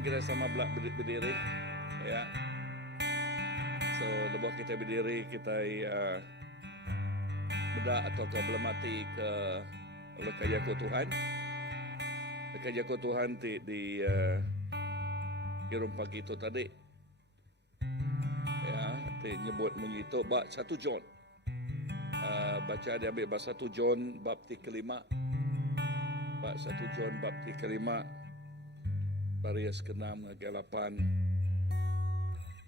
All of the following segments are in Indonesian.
kita sama berdiri. Ya. So, lepas kita berdiri, kita beda atau belamati ke lekajaku Tuhan. Lekajaku Tuhan di irum pagi itu tadi. Ya, di nyebut menyitu bab 1 John. Baca dia ambil bab 1 John bab 5. Bab 1 John bab 5. Baris ke-6 ke 8.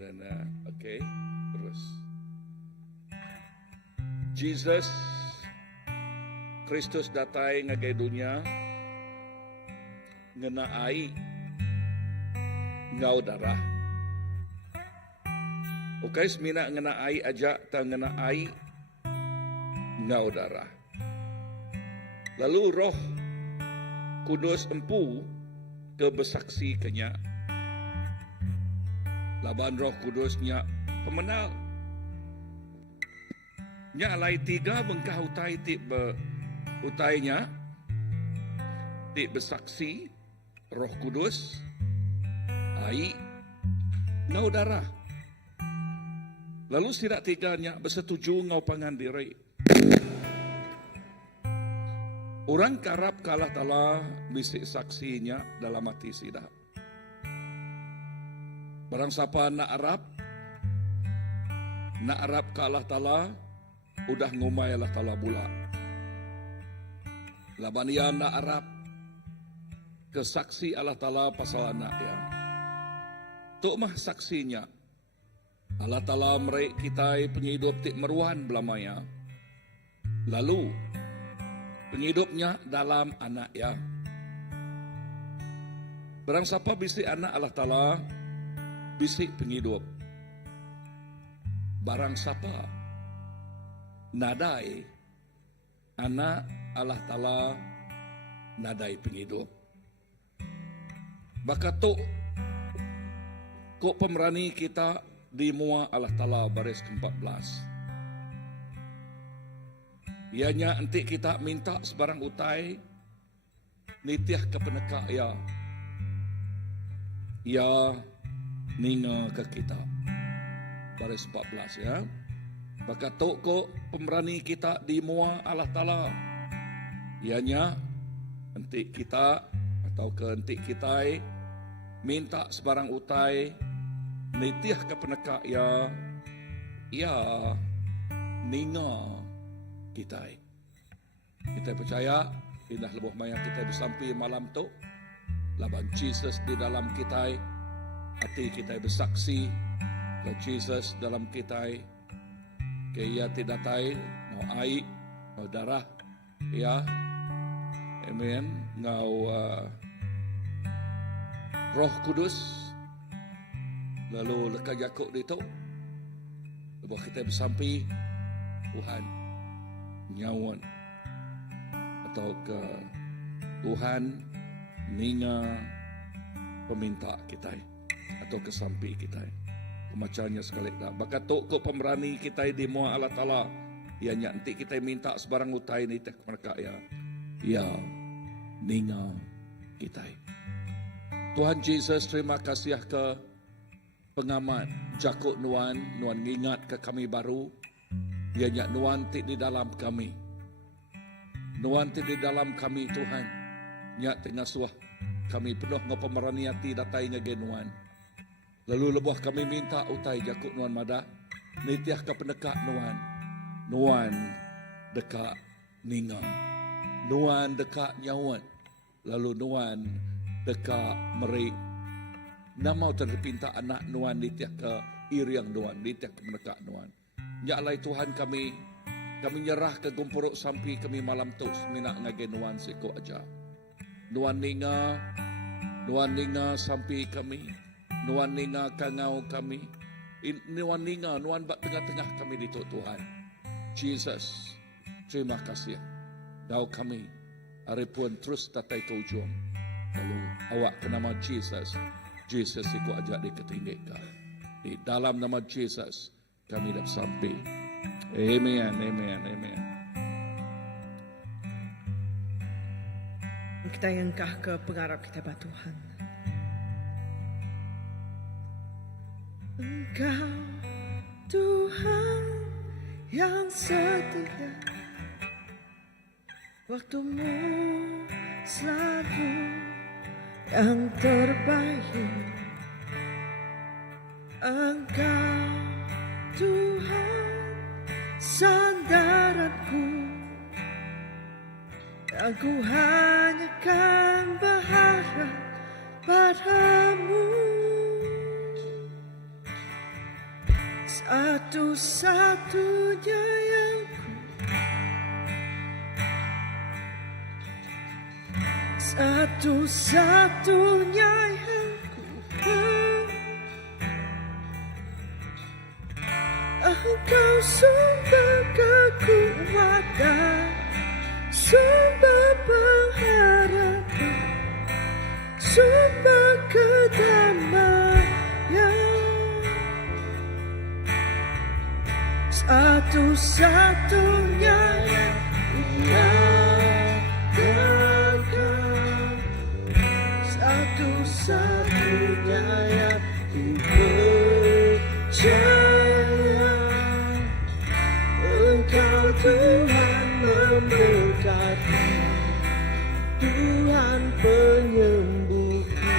Dan okey, terus. Jesus Kristus datang ngagai dunia ngenai ngau darah. Okey, semina ngenai aja tang ngenai ngau darah. Lalu Roh Kudus empu ke bersaksi kenya. Laban Roh Kudusnya pemenang. Nya alai 3 bengkah utai utainya ti bersaksi Roh Kudus ai ngau darah. Lalu sidak 3-nya bersetuju ngau pangan diri. Orang karap kalah tala bisik saksinya dalam hati sidak. Barang siapa nak Arab kalah tala udah ngumai Allah tala bula. Laban ia nak Arab kesaksi Allah Ta'ala pasal anak dia. Tuk mah saksinya. Allah Ta'ala merik kita penghidup tik meruan belamanya. Lalu penghidupnya dalam anak ya. Barang siapa bisik anak Allah Ta'ala, bisik penghidup. Barang siapa nadai anak Allah Ta'ala, nadai penghidup. Baka tok kok pemerani kita di mua Allah Ta'ala baris ke-14. Ianya nanti kita minta sebarang utai nitiah ke peneka ya. Ya ninga ke kita. Baris 14 ya. Baka tok kok pemerani kita di mua Allah Ta'ala. Ianya nanti kita atau ke nanti kita minta sebarang utai nitiah ke peneka ya ninga kita. Kita percaya indah lebuh maya kita bersampai malam tu laban Jesus di dalam kita, hati kita bersaksi ke Jesus dalam kita, ke ia tidak tai no air no darah ya. Amen. Ngau Roh Kudus lalu leka Yakub itu lepas kita bersampai Tuhan nyawan atau ke Tuhan ninga peminta kita atau kesampi kita kemacanya sekali dah bakat tok ke pemerani kita di mua Allah Ta'ala ianya nanti kita minta sebarang utai ni tak mereka ya ninga kita. Tuhan Yesus, terima kasih ke pengamat Jakuk Nuan ngingat ke kami baru. Ianya Nuan ti di dalam kami. Nuan ti di dalam kami Tuhan. Nya tengah suah kami penuh ngepemerani hati datai ngegenuan. Lalu lebuh kami minta utai Jakuk Nuan mada. Nitiah ke pendekat Nuan. Nuan dekat ninga. Nuan dekat nyawan. Lalu Nuan dekat merik. Nama terpinta anak Nuan nitiah ke iriang Nuan. Nitiah ke pendekat Nuan. Ya Allah Tuhan kami nyerah ke gumpuruk sampai kami malam tu semina ngage Nuan siko aja. Nuan ninga sampai kami. Nuan ninga kangau kami. Nuan ninga, Nuan bak tengah-tengah kami di Tuhan. Jesus, terima kasih. Kau kami, hari pun terus tatai ke ujung. Lalu awak ke nama Jesus. Jesus ikut ajak dia ketinggikan. Di dalam nama Jesus, kami dah sampai. Amen, amen, amen. Kita yangkah ke pengarap kita bah Tuhan. Engkau Tuhan yang setia, waktumu selalu yang terbaik. Engkau Tuhan sandaranku, aku hanya kan berharap padamu. Satu-satunya yang satu-satunya yang Engkau sumber kekuatan, sumber pengharapan, sumber kedamaian. Satu-satunya yang kekal, satu-satunya yang percaya. Engkau Tuhan memberkati, Tuhan penyembuhku,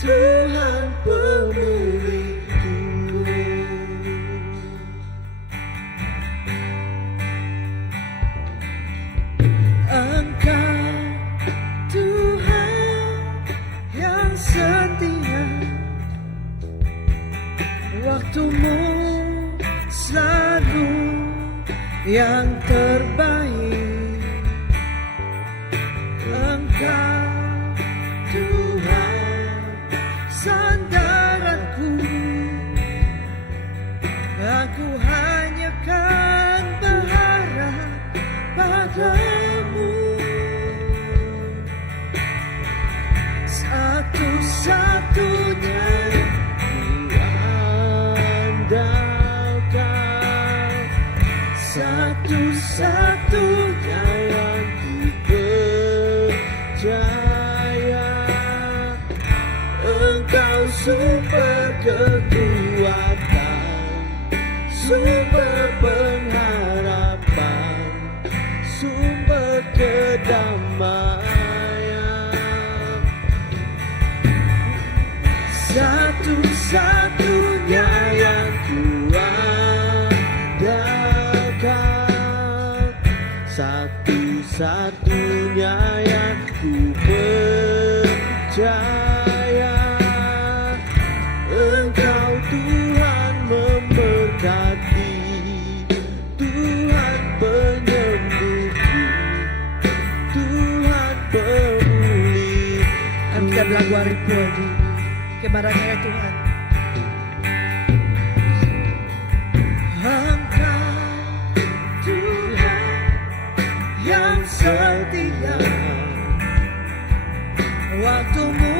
Tuhan pemulihku. Engkau Tuhan yang setia, waktumu selalu yang terbaik. Engkau Tuhan sandaranku, aku hanya kan berharap padamu. Satu-satunya satu-satunya yang dipercaya. Engkau sumber kekuatan, sumber pengharapan, sumber kedamaian. Satu-satunya yang satu-satunya yang ku percaya. Engkau Tuhan memberkati, Tuhan penyembuhku, Tuhan pemulih. Kami kita berlagu hari Puji kebarannya ya Tuhan. Yang setia, waktumu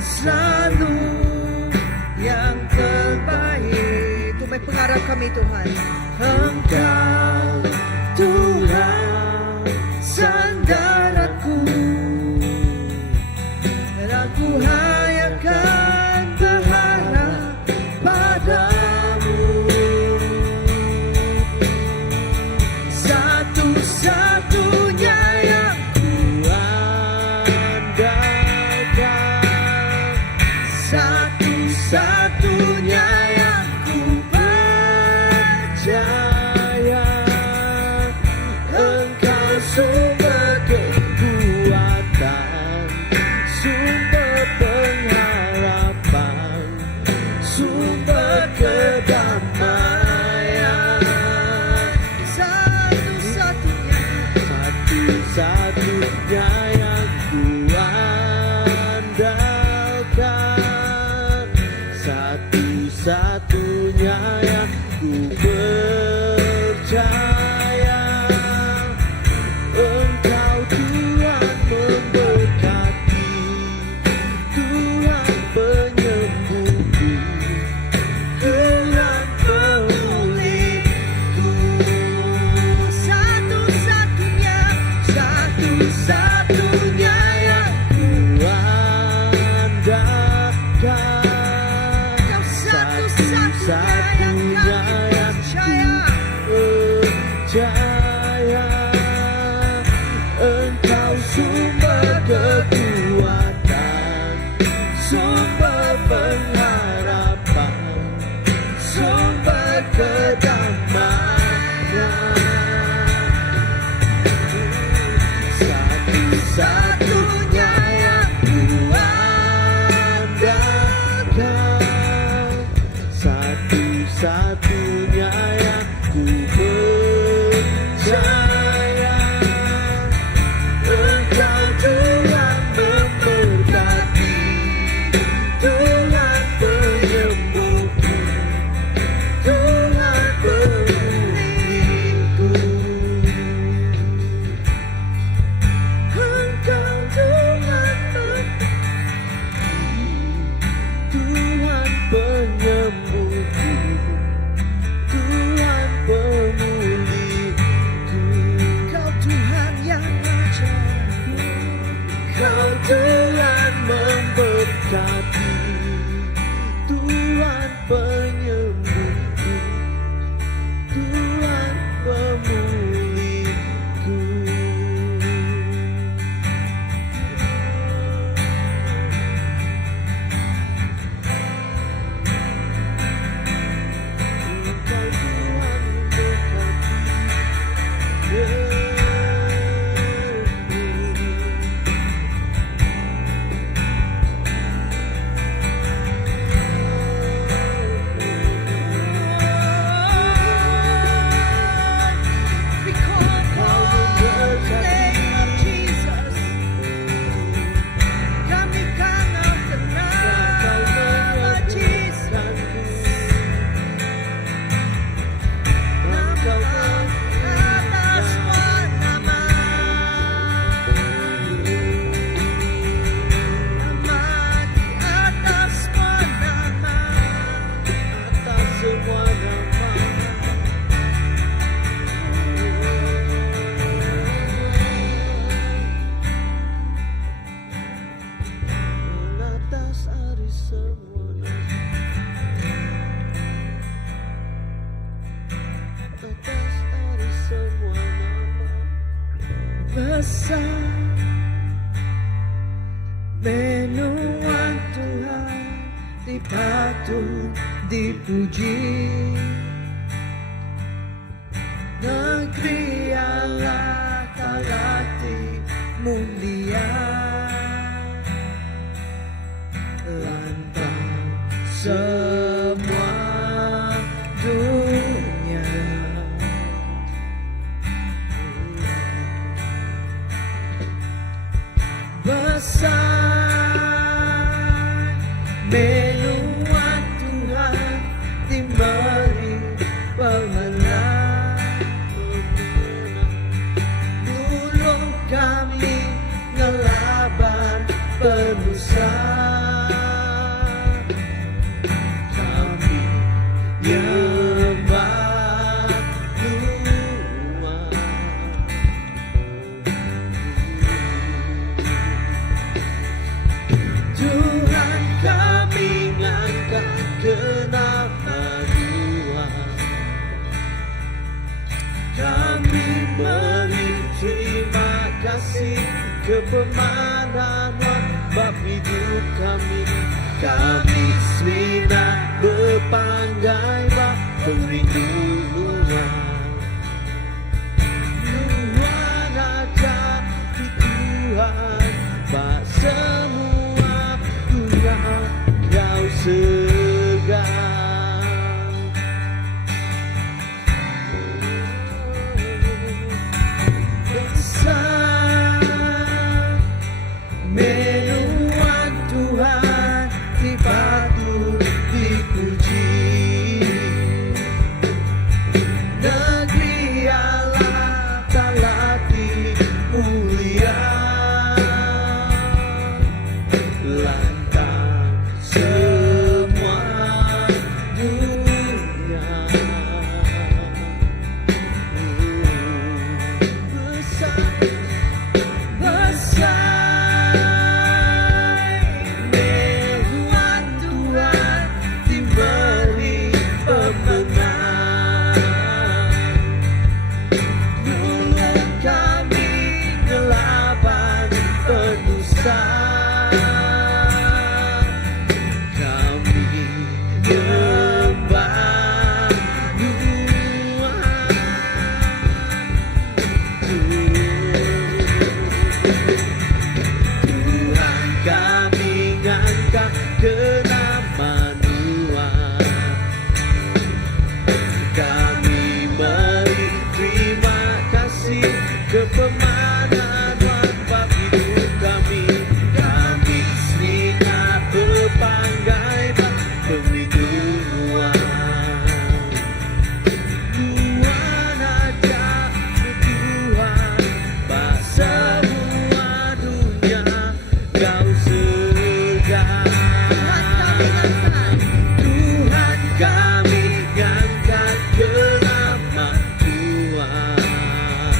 selalu yang terbaik. Tumai pengharap kami Tuhan. Engkau Tuhan sandaranku, dan aku hanya kan berharap padamu. Satu-satunya yang kuandalkan, satu-satunya yang ku percaya. Engkau sumber kekuatan, sumber pengharapan, sumber kedamaian. Satu-satunya yang kuandalkan, satu-satunya yang ku percaya. Engkau Tuhan memberkati, Tuhan penyembuhku, Tuhan pemulihku. Satu-satunya yang kuandalkan, kedamaian. Satu-satunya yang kuandalkan, satu-satunya yang ku percaya. Engkau Tuhan memberkati, Tuhan penyembuhku, Tuhan pemulihku. Engkau Tuhan Tuhan penyembuhku, Tuhan pemulihku. Kau Tuhan yang ajaib, Kau Tuhan memberkati, Tuhan penyembuhku, Tuhan pemulihku. Engkau Tuhan memberkati. we call on the name of Jesus. Kami kangen kenal nama Jesus. Nama atas semua nama. Nama di atas semua nama. Atas semua nama, atas hari semua nama, atas hari semua nama. Besar menuan Tuhan, dipatut dipuji. Negeri Allah Ta'ala mulia, lantang semua dunia. Besar menuan Tuhan, diberi pemenang. Dulu kami ngelaban penusa, kami nyembah Tuhan. Tuhan kami ngangkat kenapa Tuhan, kami beri terima kasih kepemanaman bab hidup kami. Kami semina berpanggai bab perinduan. Tuhan aja di Tuhan, bak semua Tuhan kau segan. Besar menuan Tuhan, di Tuhan kami ngangkat ke nama Tuhan, kami beri terima kasih kepemahaman Bapa hidup kami. Kami sina berpanggai pemerintahan Tuhan aja Tuhan, bah semua dunia kau segar. Tuhan kami ngangkat ke nama Tuhan,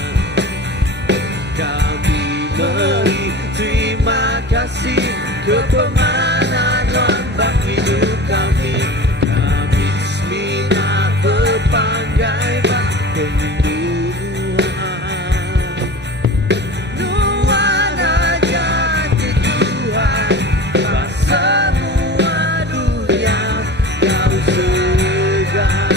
kami beri terima kasih kepemahaman Bapa hidup kami. Kami semina berpanggai pemerintahan Tuhan aja Tuhan, bah semua dunia kau segar.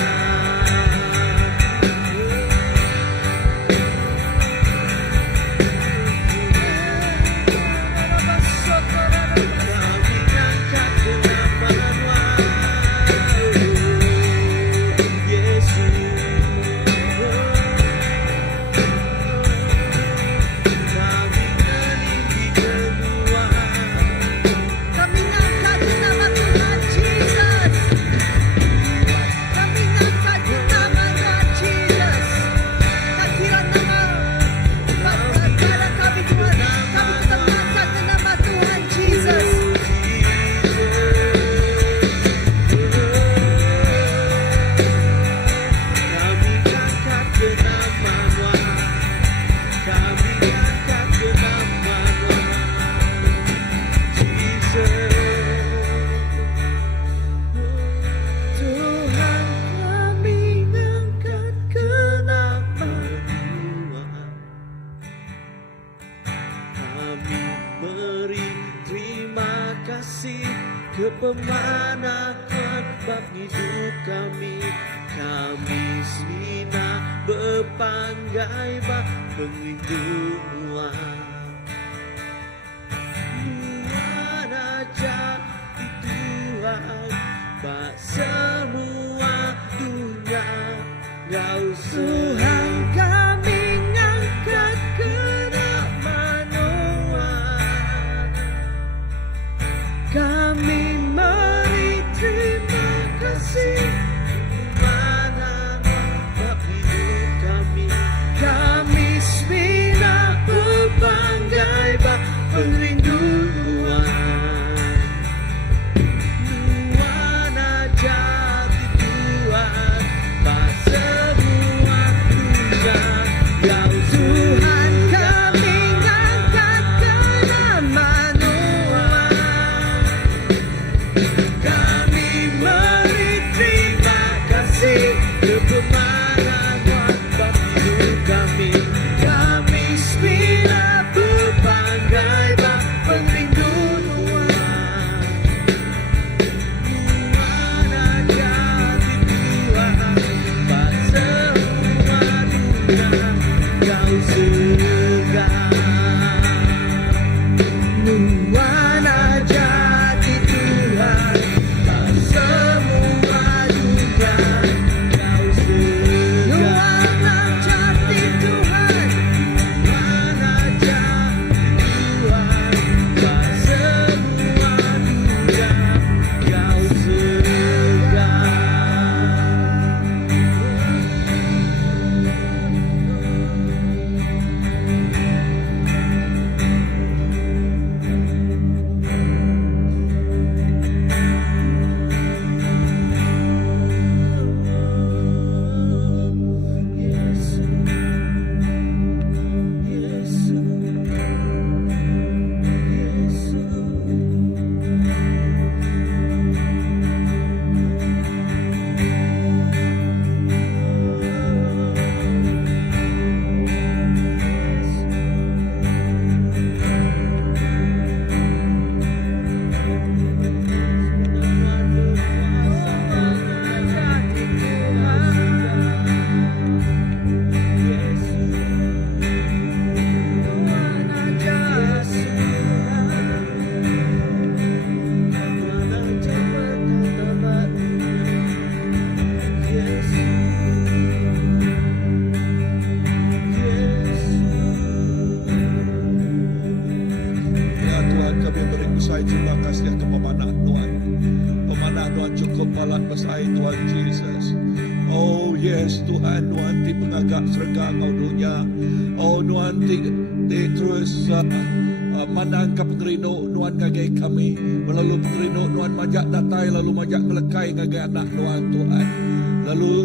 Kami ngangkat ke nama Yesus. Kami meninggikan Tuhan. Kami ngangkat nama Tuhan Jesus. Kami ngangkat nama Tuhan Jesus. Kehadiran nama Bapa kami Tuhan. Kami tetap ngangkat nama Tuhan Jesus. Kami ngangkat ke nama Tuhan, kami ngangkat ke nama Tuhan, Tuhan kami ngangkat ke nama Tuhan, kami beri terima kasih kepemahaman bab hidup kami. Kami sina berpanggai bab penghidupan Tuhan aja Tuhan, bak semua dunia kau Tuhan kami ngangkat ke nama Tuhan. Kami beri terima kasih kepemahaman bab hidup kami. kami semina Berpanggai bab perinduan Tuhan aja Tuhan, bak semua dunia kau Tuhan kami ngangkat ke nama Tuhan. kami beri terima kasih kepemahaman bab hidup kami. Kami semina berpanggai bab perinduan Tuhan aja Tuhan, bak semua dunia kau segar. Tuhan aja Tuhan. Bak semua dunia kau segar. balat besai Tuhan Jesus. Oh yes Tuhan, Tuhan ti pengagak serga ngau dunia. Oh Tuhan ti terus manang ka pengerino Tuhan kagay kami. Melalui pengerino Tuhan majak datai, lalu majak melekai kagay anak Tuhan. Lalu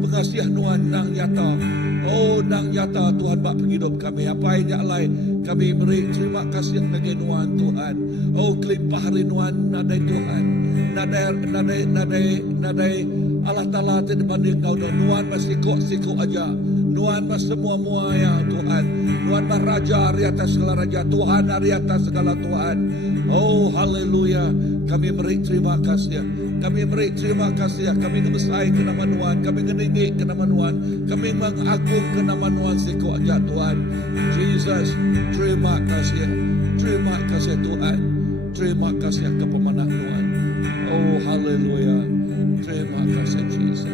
pengasiah Tuhan nang nyata. Oh nang nyata Tuhan bak penghidup kami. Apa yang lain kami beri terima kasih kagay Tuhan. Oh kelimpah hari Tuhan nadai Tuhan. Nadai Allah Ta'ala tidak banding kau Tuhan masih siko aja. Tuhan mas semua ya Tuhan. Tuhan mas raja hari atas segala raja. Tuhan hari atas segala Tuhan. Oh haleluya. Kami beri terima kasih. Kami beri terima kasih. Kami ngebesai ke nama Tuhan. Kami ngeninggi ke nama Tuhan. Kami mengagung ke nama Tuhan siko aja Tuhan. Jesus, terima kasih. Terima kasih Tuhan. Terima kasih ke pemanah Tuhan. Oh haleluya. Terima kasih Jesus.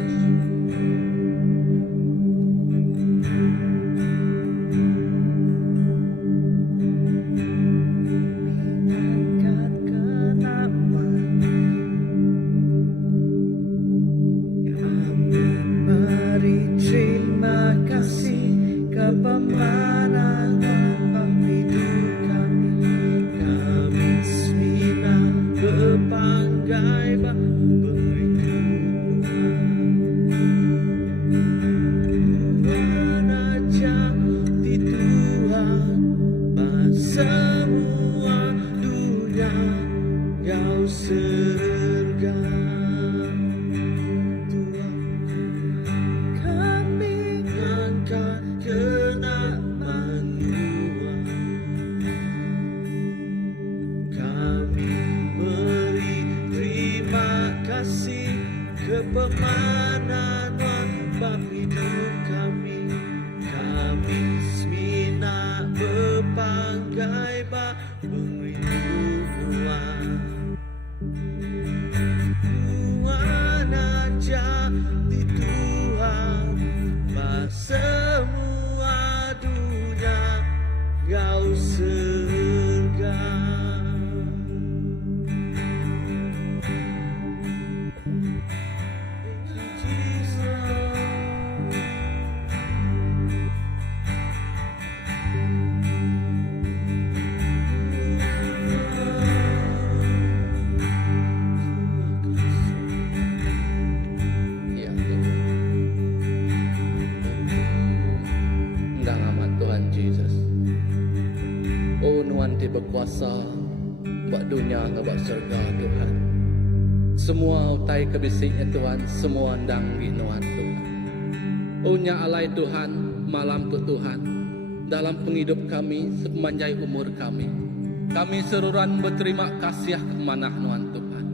Berkuasa buat dunia ngebak surga Tuhan. Semua utai kebisiknya Tuhan, semua andang di Tuhan Tuhan. Unya alai Tuhan, malam tu Tuhan, dalam penghidup kami sepanjang umur kami. Kami seruan berterima kasih ke manah Tuhan Tuhan.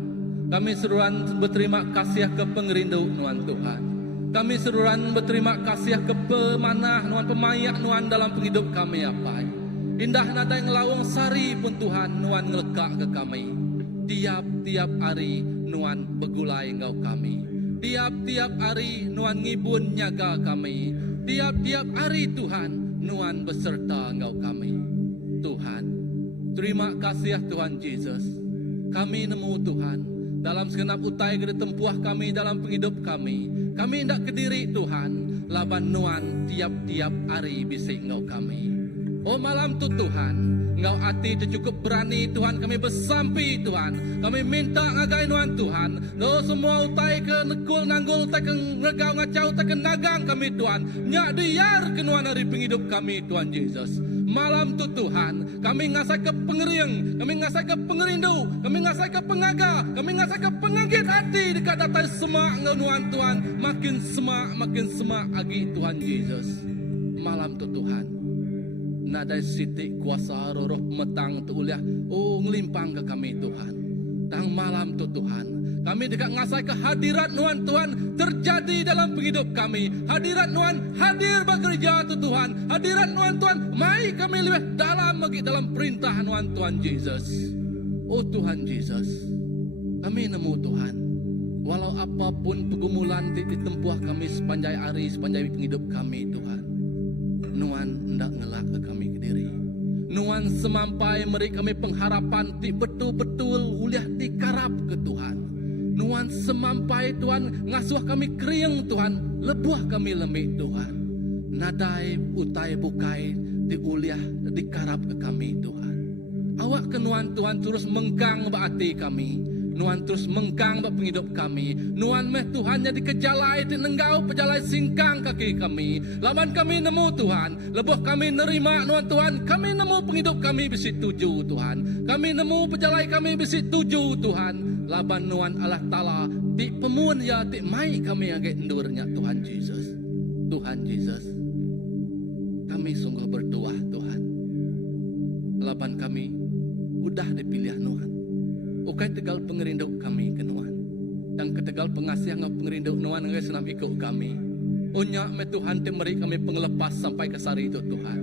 Kami seruan berterima kasih ke pengerindu Tuhan Tuhan. Kami seruan berterima kasih ke pemanah Tuhan, pemayak Tuhan dalam penghidup kami apa. Indah nada yang lawang sari pun Tuhan Nuan ngelekak ke kami. Tiap-tiap hari Nuan begulai engkau kami. Tiap-tiap hari Nuan ngibun nyaga kami. Tiap-tiap hari Tuhan Nuan beserta engkau kami. Tuhan, terima kasih Tuhan Yesus. Kami nemu Tuhan dalam segenap utai gede tempuah kami dalam penghidup kami. Kami hendak kediri Tuhan laban Nuan tiap-tiap hari bisik engkau kami. Oh malam tu Tuhan, engkau hati cukup berani Tuhan kami bersampi Tuhan. Kami minta ngagai Tuhan. Lo semua utai ke nekul nanggul utai ke ngegau ngacau utai ke nagang kami Tuhan. Nyak diar ke Nuan dari penghidup kami Tuhan Yesus. Malam tu Tuhan, kami ngasai ke pengeriang, kami ngasai ke pengerindu, kami ngasai ke pengaga, kami ngasai ke pengangkit hati dekat datai semak Nuan Tuhan. Makin semak agi Tuhan Yesus. Malam tu Tuhan, nadai sitik kuasa roh metang tu uliah. Oh ngelimpang ke kami Tuhan. Tang malam tu Tuhan, kami dekat ngasai kehadirat Tuhan terjadi dalam penghidup kami. Hadirat Tuhan hadir bekerja tu Tuhan. Hadirat Tuhan mai kami lebih dalam bagi dalam perintah Tuhan Yesus. Oh Tuhan Yesus, kami nemu Tuhan. Walau apapun pergumulan ditempuh kami sepanjang hari, sepanjang penghidup kami Tuhan. Nuan hendak ngelak ke kami ke diri. Nuan semampai meri kami pengharapan ti betul-betul uliah dikarap ke Tuhan. Nuan semampai Tuhan, ngasuh kami kering Tuhan, lebuah kami lemik Tuhan. Nadai utai bukai diuliah dikarap ke kami Tuhan. Awak ke Nuan Tuhan terus mengkang hati kami. Nuan terus mengkang bak penghidup kami. Nuan meh Tuhan jadi kejalai di nenggau pejalai singkang kaki kami. Laban kami nemu Tuhan, lebuh kami nerima Nuan Tuhan. Kami nemu penghidup kami bisi tuju Tuhan. Kami nemu pejalai kami bisi tuju Tuhan. Laban Nuan Allah Ta'ala di pemun ya di mai kami agak endurnya Tuhan Yesus. Tuhan Yesus, kami sungguh berdoa Tuhan. Laban kami udah dipilih Nuan. Ukai tegal pengerinduk kami ke Nuan. Dan ketegal pengasih ngau pengerinduk Nuan ngai senam ikut kami. Onya me Tuhan te meri kami pengelepas sampai ke sari itu Tuhan.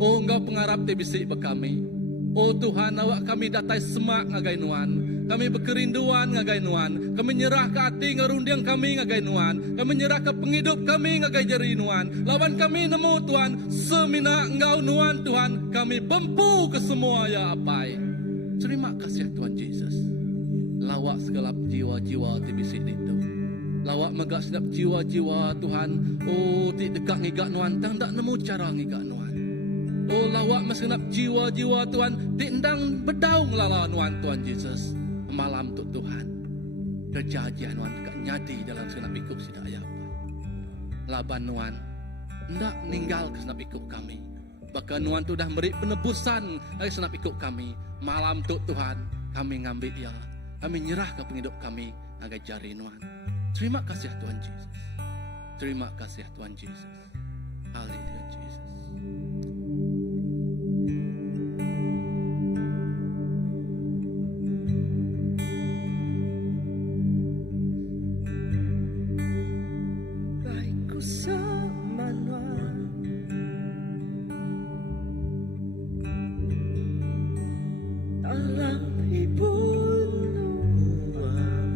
Oh engkau pengarap te bisik be kami. Oh Tuhan awak kami datai semak ngagai Nuan. Kami berkerinduan ngagai Nuan. Kami nyerah ke hati ngerundiang kami ngagai Nuan. Kami nyerah ke penghidup kami ngagai jari Nuan. Lawan kami nemu Tuhan. Semina engkau Nuan Tuhan. Kami bempu ke semua ya apai. Terima kasih Tuhan Yesus. Lawak segala jiwa-jiwa di bisik itu. Lawak megak sedap jiwa-jiwa Tuhan. Oh di dekat ngigak Nuan. Tang tak nemu cara ngigak Nuan. Oh lawak mesenap jiwa-jiwa Tuhan. Di endang bedaung lala Nuan Tuhan Yesus. Malam tu Tuhan. Kerja Nuan dekat nyadi dalam senap ikut sidak ayah. Laban Nuan. Ndak ninggal ke senap ikut kami. Bahkan Nuan tu dah beri penebusan dari senap ikut kami. Malam tu Tuhan, kami ngambil dia. Kami nyerah ke penghidup kami agar jari Nuan. Terima kasih Tuhan Yesus. Terima kasih Tuhan Yesus. Haleluya Yesus. Baik ku sama Nuan. Alam hibur Nuan.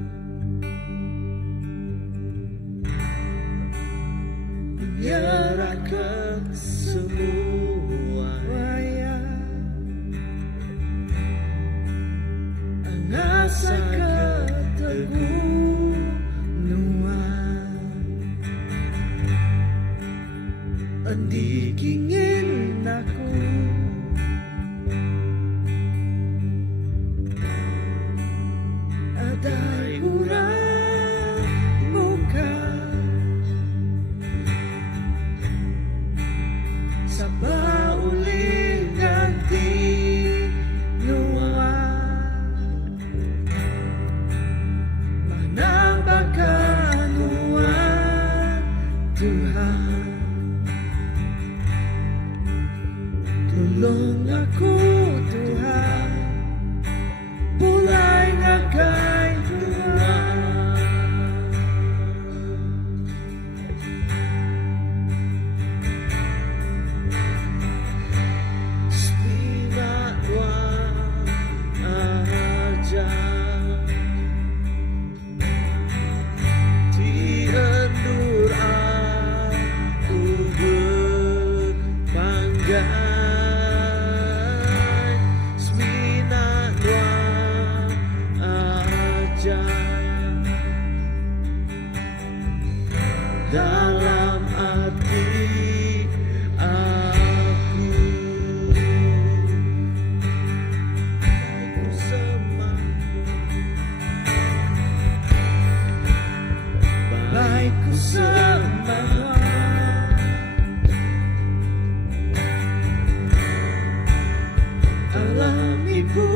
Menyerahkan semua waya. Angasa keteguh Nuan. Andik ingin aku adai urang muka sama uli ganti Nuan. Mana bakal Nuan Tuhan. Tolong aku Tuhan. Mulai ngagai Tuhan. Semina aja tiendur aku berpanggai. Dalam hati aku baik ku semua alam ibu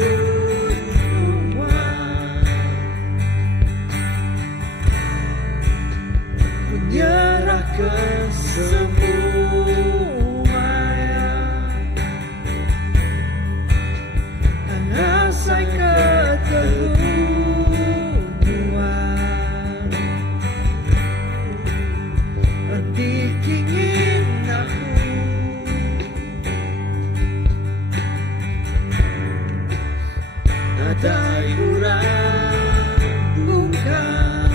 menyerahkan semua karena saya keteguhan. Andik ingin aku adai urang bukan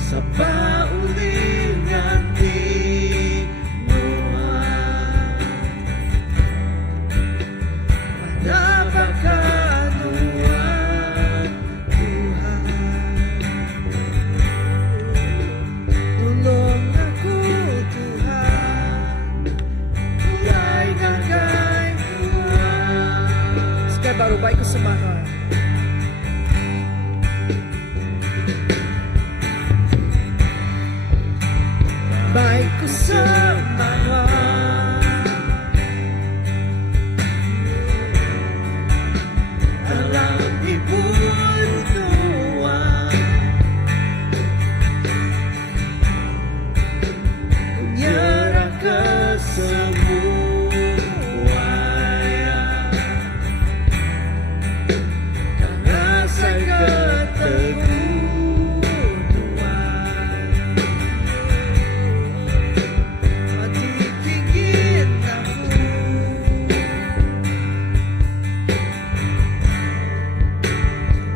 sapa uli ganti Nuan. Mana bakal Nuan persembahan. Baik ku sembah dalam hibur Tuhan, ku nyerahkan semua karena saya teguh Tuhan. Hati ingin aku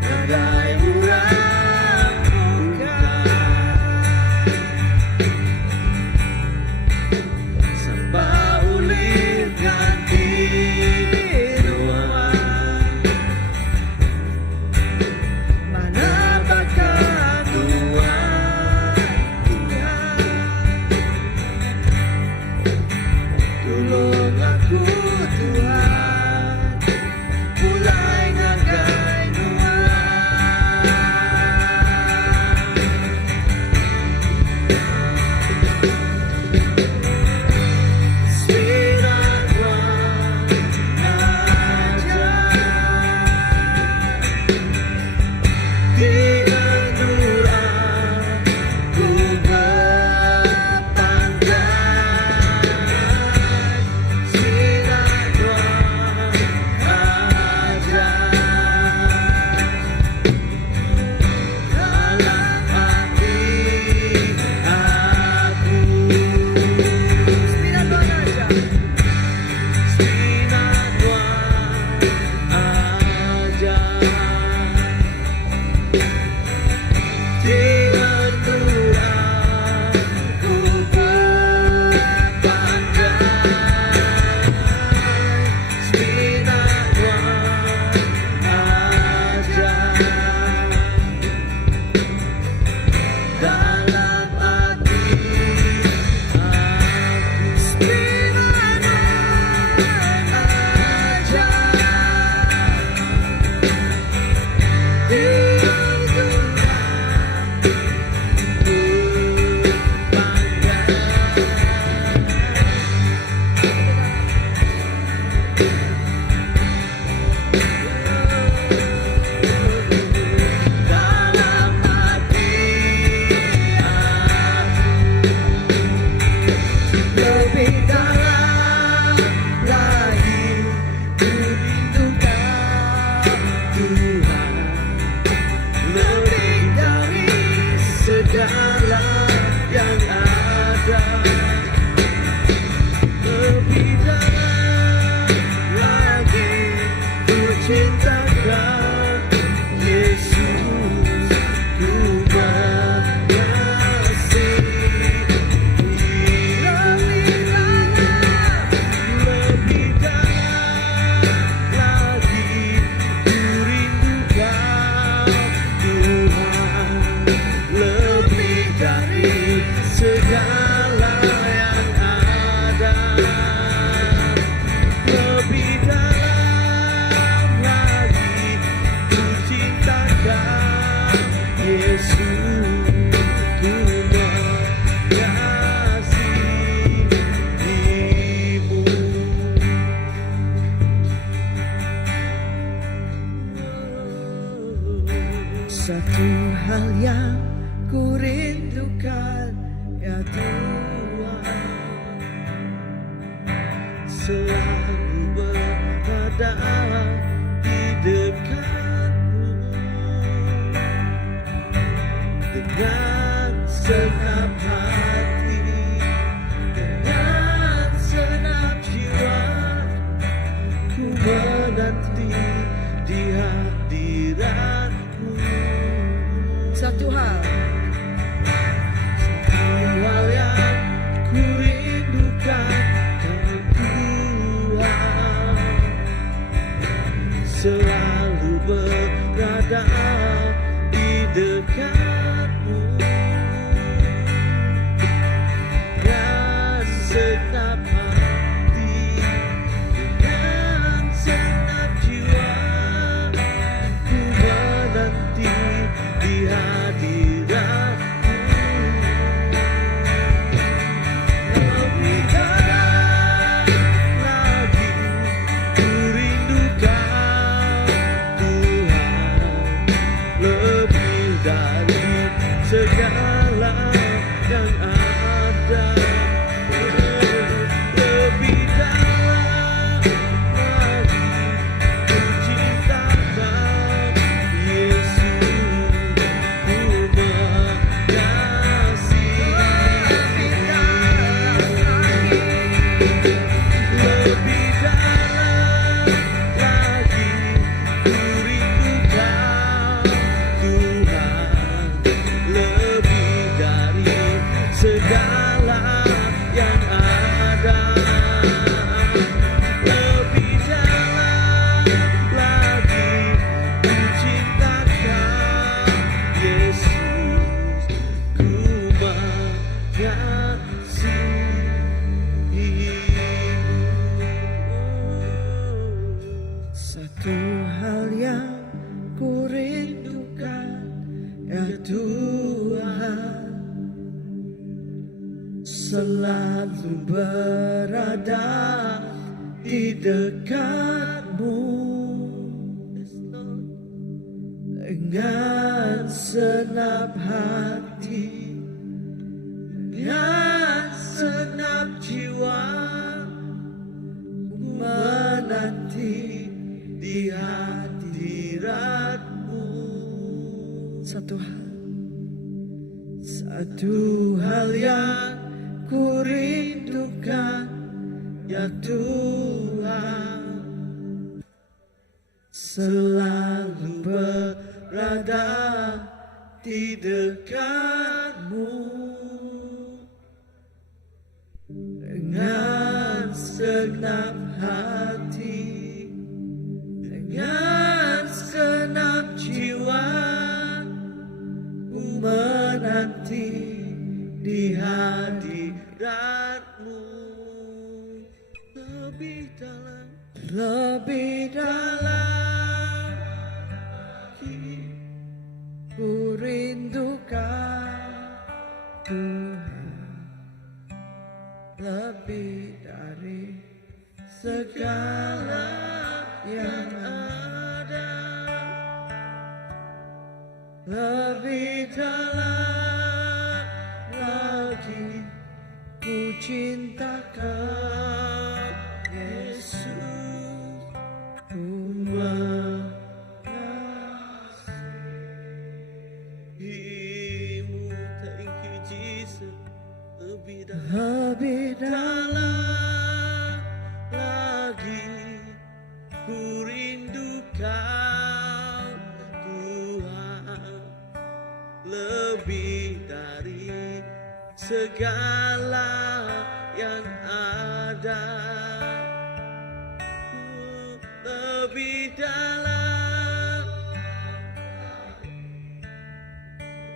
nadai urang bukan sembah ulih ganti doang. Mana bakal Tuhan, tolong aku Tuhan, mulai ngagai lebih dalam lagi, ku rindukan Tuhan, lebih dari segala yang ada, lebih dalam lagi, ku cintakan Yesus, ku segala yang ada, lebih dalam lagi, ku cintakan Yesus, ku mengasihimu. Satu hal yang ku rindukan, ya Tuhan, selalu berada di dekatmu dengan senap hati, dengan senap jiwa, ku menanti di hadiratmu. Satu hal yang ku rindukan, Tuhan, selalu berada di dekatmu Tuhan selalu berada di dekatmu dengan senap hati, dengan senap jiwa, menanti di hadiratmu. Satu hal yang ku rindukan, ya Tuhan, selalu berada di dekatmu dengan segenap hati, dengan segenap jiwa, ku menanti di hadiratmu. Lebih dalam ku rindukan Tuhan, lebih dari segala yang ada, lebih dalam lagi ku cintakan Yesus, ku mengasihimu. Thank you Jesus. Lebih dalam lagi ku rindukan Tuhan, lebih dari segala yang ada, lebih dalam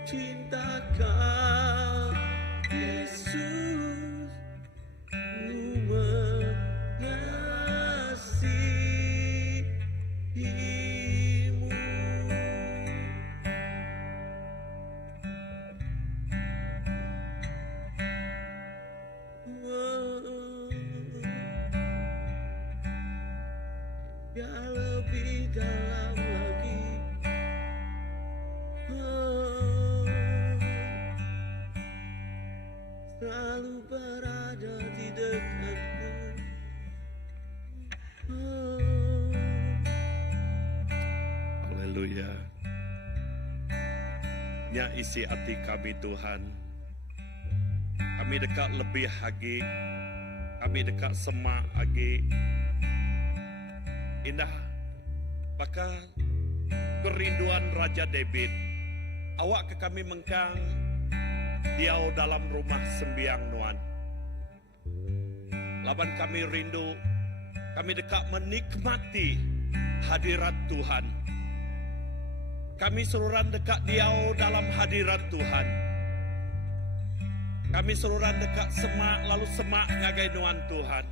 cintakan Yesus, ku mengasihimu. Ya lebih dalam lagi, selalu berada di dekatmu. Haleluya. Nya isi hati kami Tuhan. Kami dekat lebih lagi, kami dekat semak lagi. Indah, maka kerinduan Raja David, awak ke kami mengkang diau dalam rumah sembiang nuan. Laban kami rindu, kami dekat menikmati hadirat Tuhan. Kami seluruhan dekat diau dalam hadirat Tuhan. Kami seluruhan dekat semak lalu semak ngagai nuan Tuhan.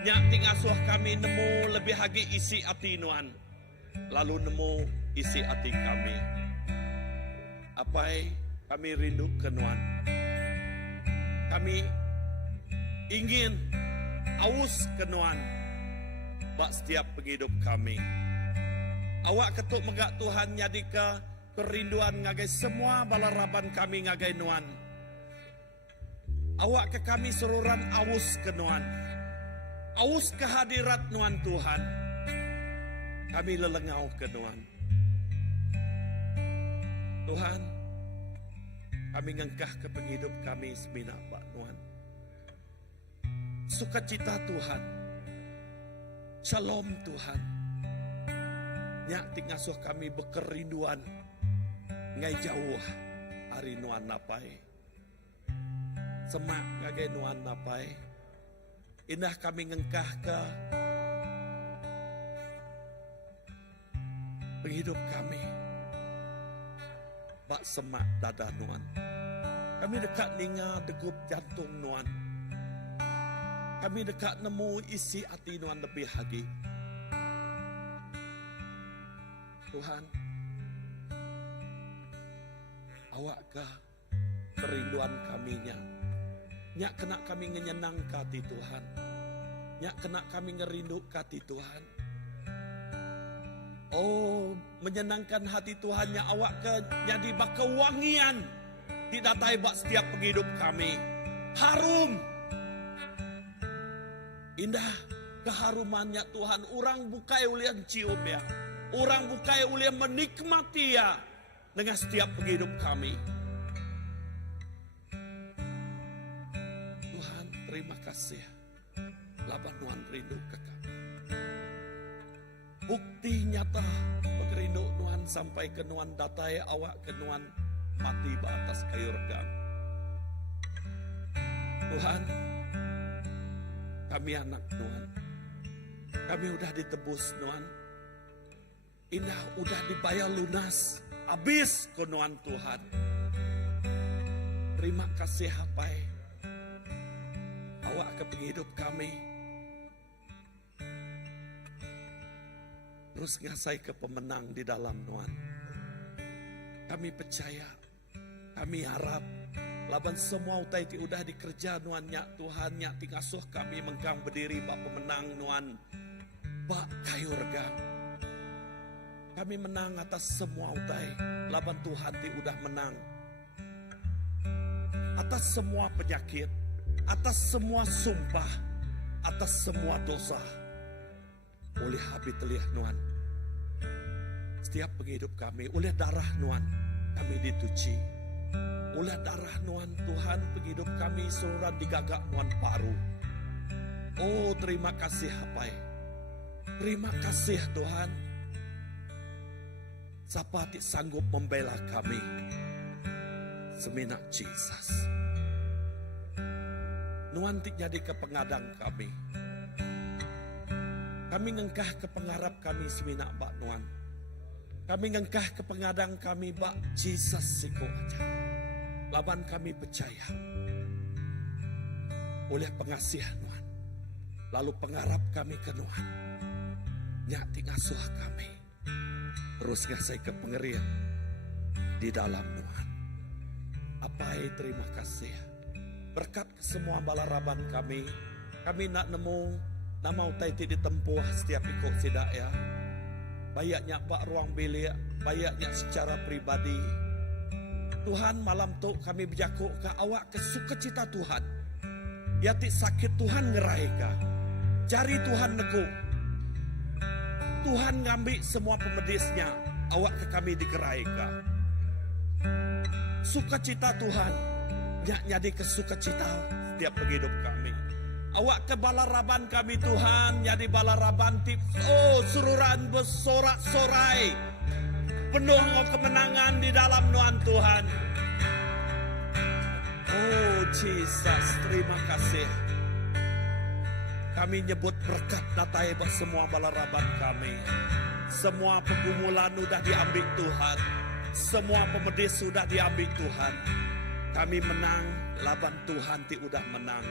Nyak tingasuh kami nemu lebih lagi isi hati nuan, lalu nemu isi hati kami. Apa kami rindu ke nuan. Kami ingin aus ke nuan bak setiap penghidup kami. Awak ketuk megak Tuhan nyadika kerinduan ngagai semua balaraban kami ngagai nuan. Awak ke kami seruran aus ke nuan. Aus kehadirat nuan Tuhan. Kami lelengau ke nuan. Tuhan, kami ngengkah ke penghidup kami semina Pak nuan. Sukacita Tuhan. Shalom Tuhan. Nyak tingasuh kami berkerinduan ngai jauh hari nuan napai. Semak ngagai nuan napai. Indah kami ngengkah ke penghidup kami. Bak semak dada nuan. Kami dekat ninga degup jantung nuan. Kami dekat nemu isi hati nuan lebih lagi. Tuhan, awak ke kerinduan kaminya. Nyak kena kami nyenang kati Tuhan. Nyak kena kami ngerindu kati Tuhan. Oh, menyenangkan hati Tuhan nya awak ke jadi bak kewangian didatai bak setiap penghidup kami. Harum. Indah keharumannya Tuhan. Orang bukai ulian cium ya. Orang bukai ulian menikmati ya dengan setiap penghidup kami. Tuhan, terima kasih. Laban Tuhan rindu ke kami. Bukti nyata pengerindu Tuhan sampai ke Nuan datai awak ke Nuan mati batas kayu regang. Tuhan, kami anak Tuhan. Kami udah ditebus Tuhan. Indah udah dibayar lunas. Habis ke Nuan Tuhan. Terima kasih hapai. Awak ke penghidup kami. Terus ngasai ke pemenang di dalam Tuhan. Kami percaya, kami harap, laban semua utai ti udah dikerja Tuhan, nyak Tuhan, nyak tingasuh kami menggang berdiri bak pemenang Tuhan, bak kayu regang. Kami menang atas semua utai, laban Tuhan ti udah menang. Atas semua penyakit, atas semua sumpah, atas semua dosa. Oleh habis telih Tuhan. Setiap penghidup kami, oleh darah Tuhan, kami dituci. Oleh darah Tuhan, Tuhan penghidup kami seluruh digagak Tuhan paru. Oh, terima kasih hapai. Terima kasih Tuhan. Siapa ti sanggup membela kami. Seminak Jesus. Tuhan ti jadi kepengadang kami. Kami ngengkah ke pengharap kami seminak bak Tuhan. Kami ngengkah ke pengadang kami bak Jesus siko aja. Laban kami percaya. Oleh pengasihan Tuhan. Lalu pengharap kami ke Tuhan. Nyak tingasuh kami. Terus ngasai ke pengerian. Di dalam Tuhan. Apai terima kasih. Berkat ke semua balaraban kami. Kami nak nemu nama utai ti ditempuh setiap ikut sidak ya. Bayaknya bak ruang bilik, bayaknya secara pribadi. Tuhan malam tu kami berjakuk ke awak ke sukacita Tuhan. Ya ti sakit Tuhan ngerai ka. Jari Tuhan neguk. Tuhan ngambil semua pemedisnya. Awak ke kami digerai ka. Sukacita Tuhan. Nyak jadi ke sukacita setiap penghidup kami. Awak ke balaraban kami Tuhan, jadi balaraban tip. Oh, sururan bersorak-sorai. Penuh kemenangan di dalam Tuhan Tuhan. Oh, Jesus, terima kasih. Kami nyebut berkat datai buat semua balaraban kami. Semua pergumulan sudah diambil Tuhan. Semua pemedis sudah diambil Tuhan. Kami menang, laban Tuhan ti udah menang.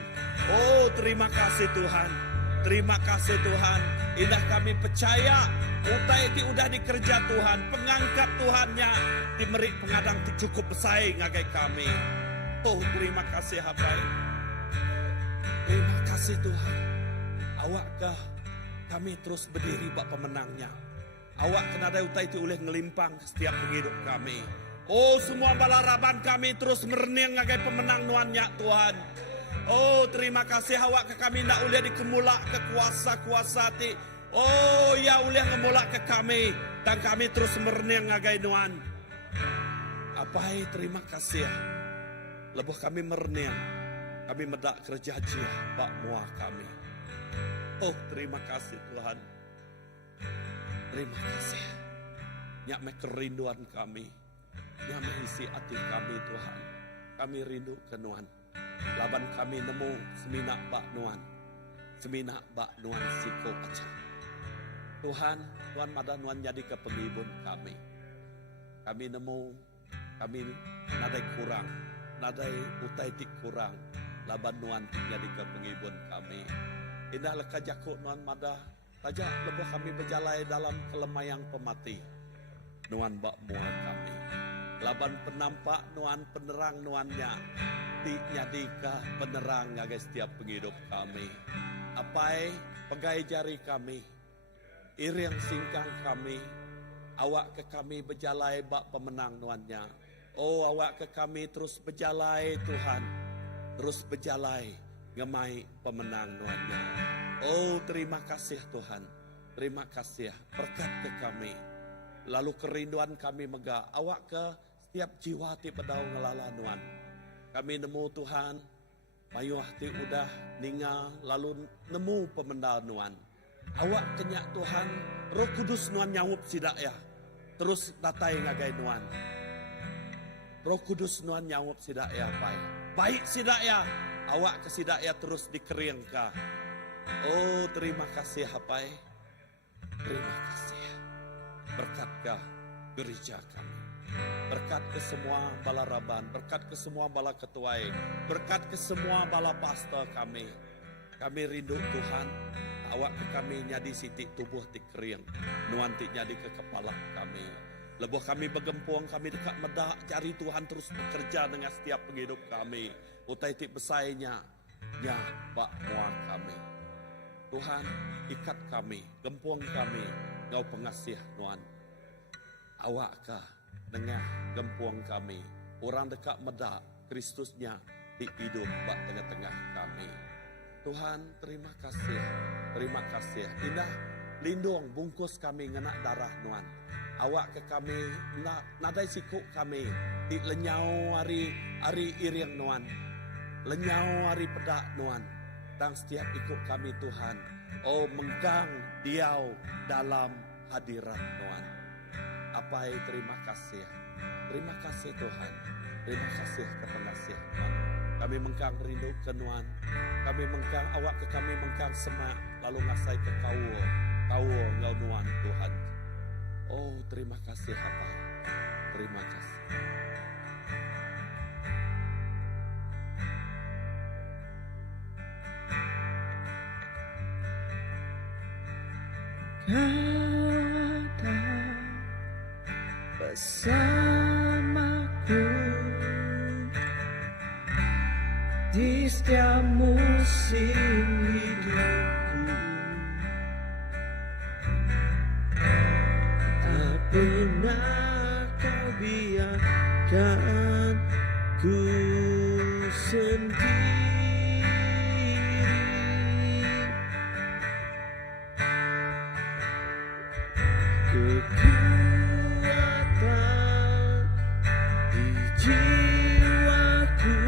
Oh, terima kasih Tuhan. Terima kasih Tuhan. Indah kami percaya, utai ti udah dikerja Tuhan. Pengangkat Tuhannya, ti merik pengadang ti cukup bersaing ngagai kami. Oh, terima kasih hapai. Terima kasih Tuhan. Awakkah kami terus berdiri bak pemenangnya. Awak kenada utai ti oleh ngelimpang setiap penghidup kami. Oh, semua balaraban kami terus merenang ngagai pemenang nuannya Tuhan. Oh, terima kasih awak ke kami nak uliah dikemulak ke kuasa-kuasa ti. Oh, ya uliah ngemulak ke kami. Dan kami terus merenang ngagai nuan. Apai terima kasih. Lebuh kami merenang. Kami medak kerja jia bak muah kami. Oh, terima kasih Tuhan. Terima kasih. Nyak me kerinduan kami. Yang mengisi hati kami Tuhan. Kami rindu ke Nuan. Laban kami nemu seminak bak Nuan. Seminak bak Nuan siko aja. Tuhan, Tuhan mada Nuan jadi ke penghibur kami. Kami nemu, kami nadai kurang. Nadai utai tik kurang. Laban Nuan jadi ke penghibur kami. Indah leka jakuk Nuan mada. Tajak lebih kami berjalai dalam kelemayang pemati. Nuan bak muat kami. Laban penampak nuan penerang nuannya. Ti nyadika penerang ngagai setiap penghidup kami. Apai pegai jari kami. Iriang singkang kami. Awak ke kami berjalai bak pemenang nuannya. Oh awak ke kami terus berjalai Tuhan. Terus berjalai ngemai pemenang nuannya. Oh terima kasih Tuhan. Terima kasih berkat ke kami. Lalu kerinduan kami megah. Awak ke setiap jiwa ti pedau ngelala nuan. Kami nemu Tuhan. Mayuh ti udah ninga lalu nemu pemendal nuan. Awak kenyak Tuhan. Roh Kudus nuan nyawup sidak ya. Terus datai ngagai nuan. Roh Kudus nuan nyawup sidak ya baik. Baik sidak ya. Awak ke sidak ya terus dikering ka. Oh terima kasih hapai. Terima kasih. Berkat ka gereja kami. Berkat ke semua bala raban. Berkat ke semua bala ketuai. Berkat ke semua bala pastor kami. Kami rindu Tuhan. Awak ke kami nyadi siti tubuh ti kering. Nuan ti nyadi ke kepala kami. Lebuh kami bergempuang kami dekat medak. Cari Tuhan terus bekerja dengan setiap penghidup kami. Utai ti besainya. Ya bak muang kami. Tuhan ikat kami. Gempuang kami. Ngau pengasih Nuan. Awak kah dengan gempuang kami. Orang dekat medak. Kristusnya di hidup bak tengah-tengah kami. Tuhan terima kasih. Terima kasih. Indah lindung bungkus kami ngenak darah Nuan. Awak ke kami nadai sikuk kami. Di lenyau hari iriang Nuan. Lenyau hari pedak Nuan. Dan setiap ikut kami Tuhan. Oh menggang diau dalam hadirat Tuhan. Apai terima kasih. Terima kasih Tuhan. Terima kasih ke pengasih Tuhan. Kami mengkang rindu ke Nuan. Kami mengkang awak ke kami mengkang semak. Lalu ngasai ke kau. Kau ngau Nuan Tuhan. Oh terima kasih Apai. Terima kasih. Ada bersamaku di setiap musim hidupku. Tak pernah kau biarkan ku sendiri. Kekuatan di jiwaku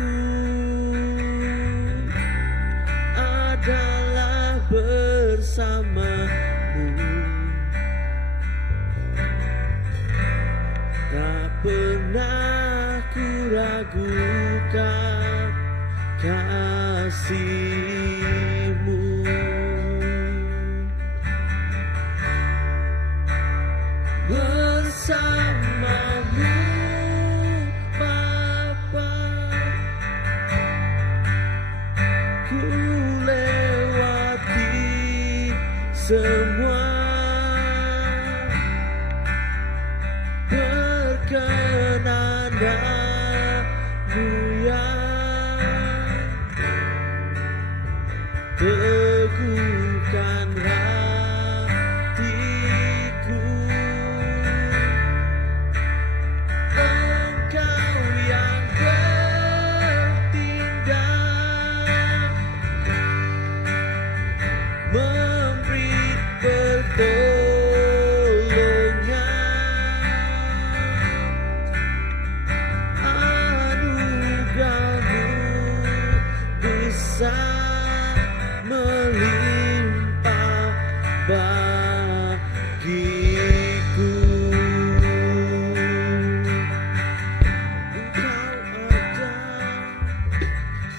adalah bersamamu. Tak pernah ku ragukan kasih-Mu. Bersamamu Bapa, ku lewati semua perkenanan-Mu yang teguhkan hatiku. Engkau yang bertindak memberi pertolongan. Anugerah-Mu besar melimpah bagiku.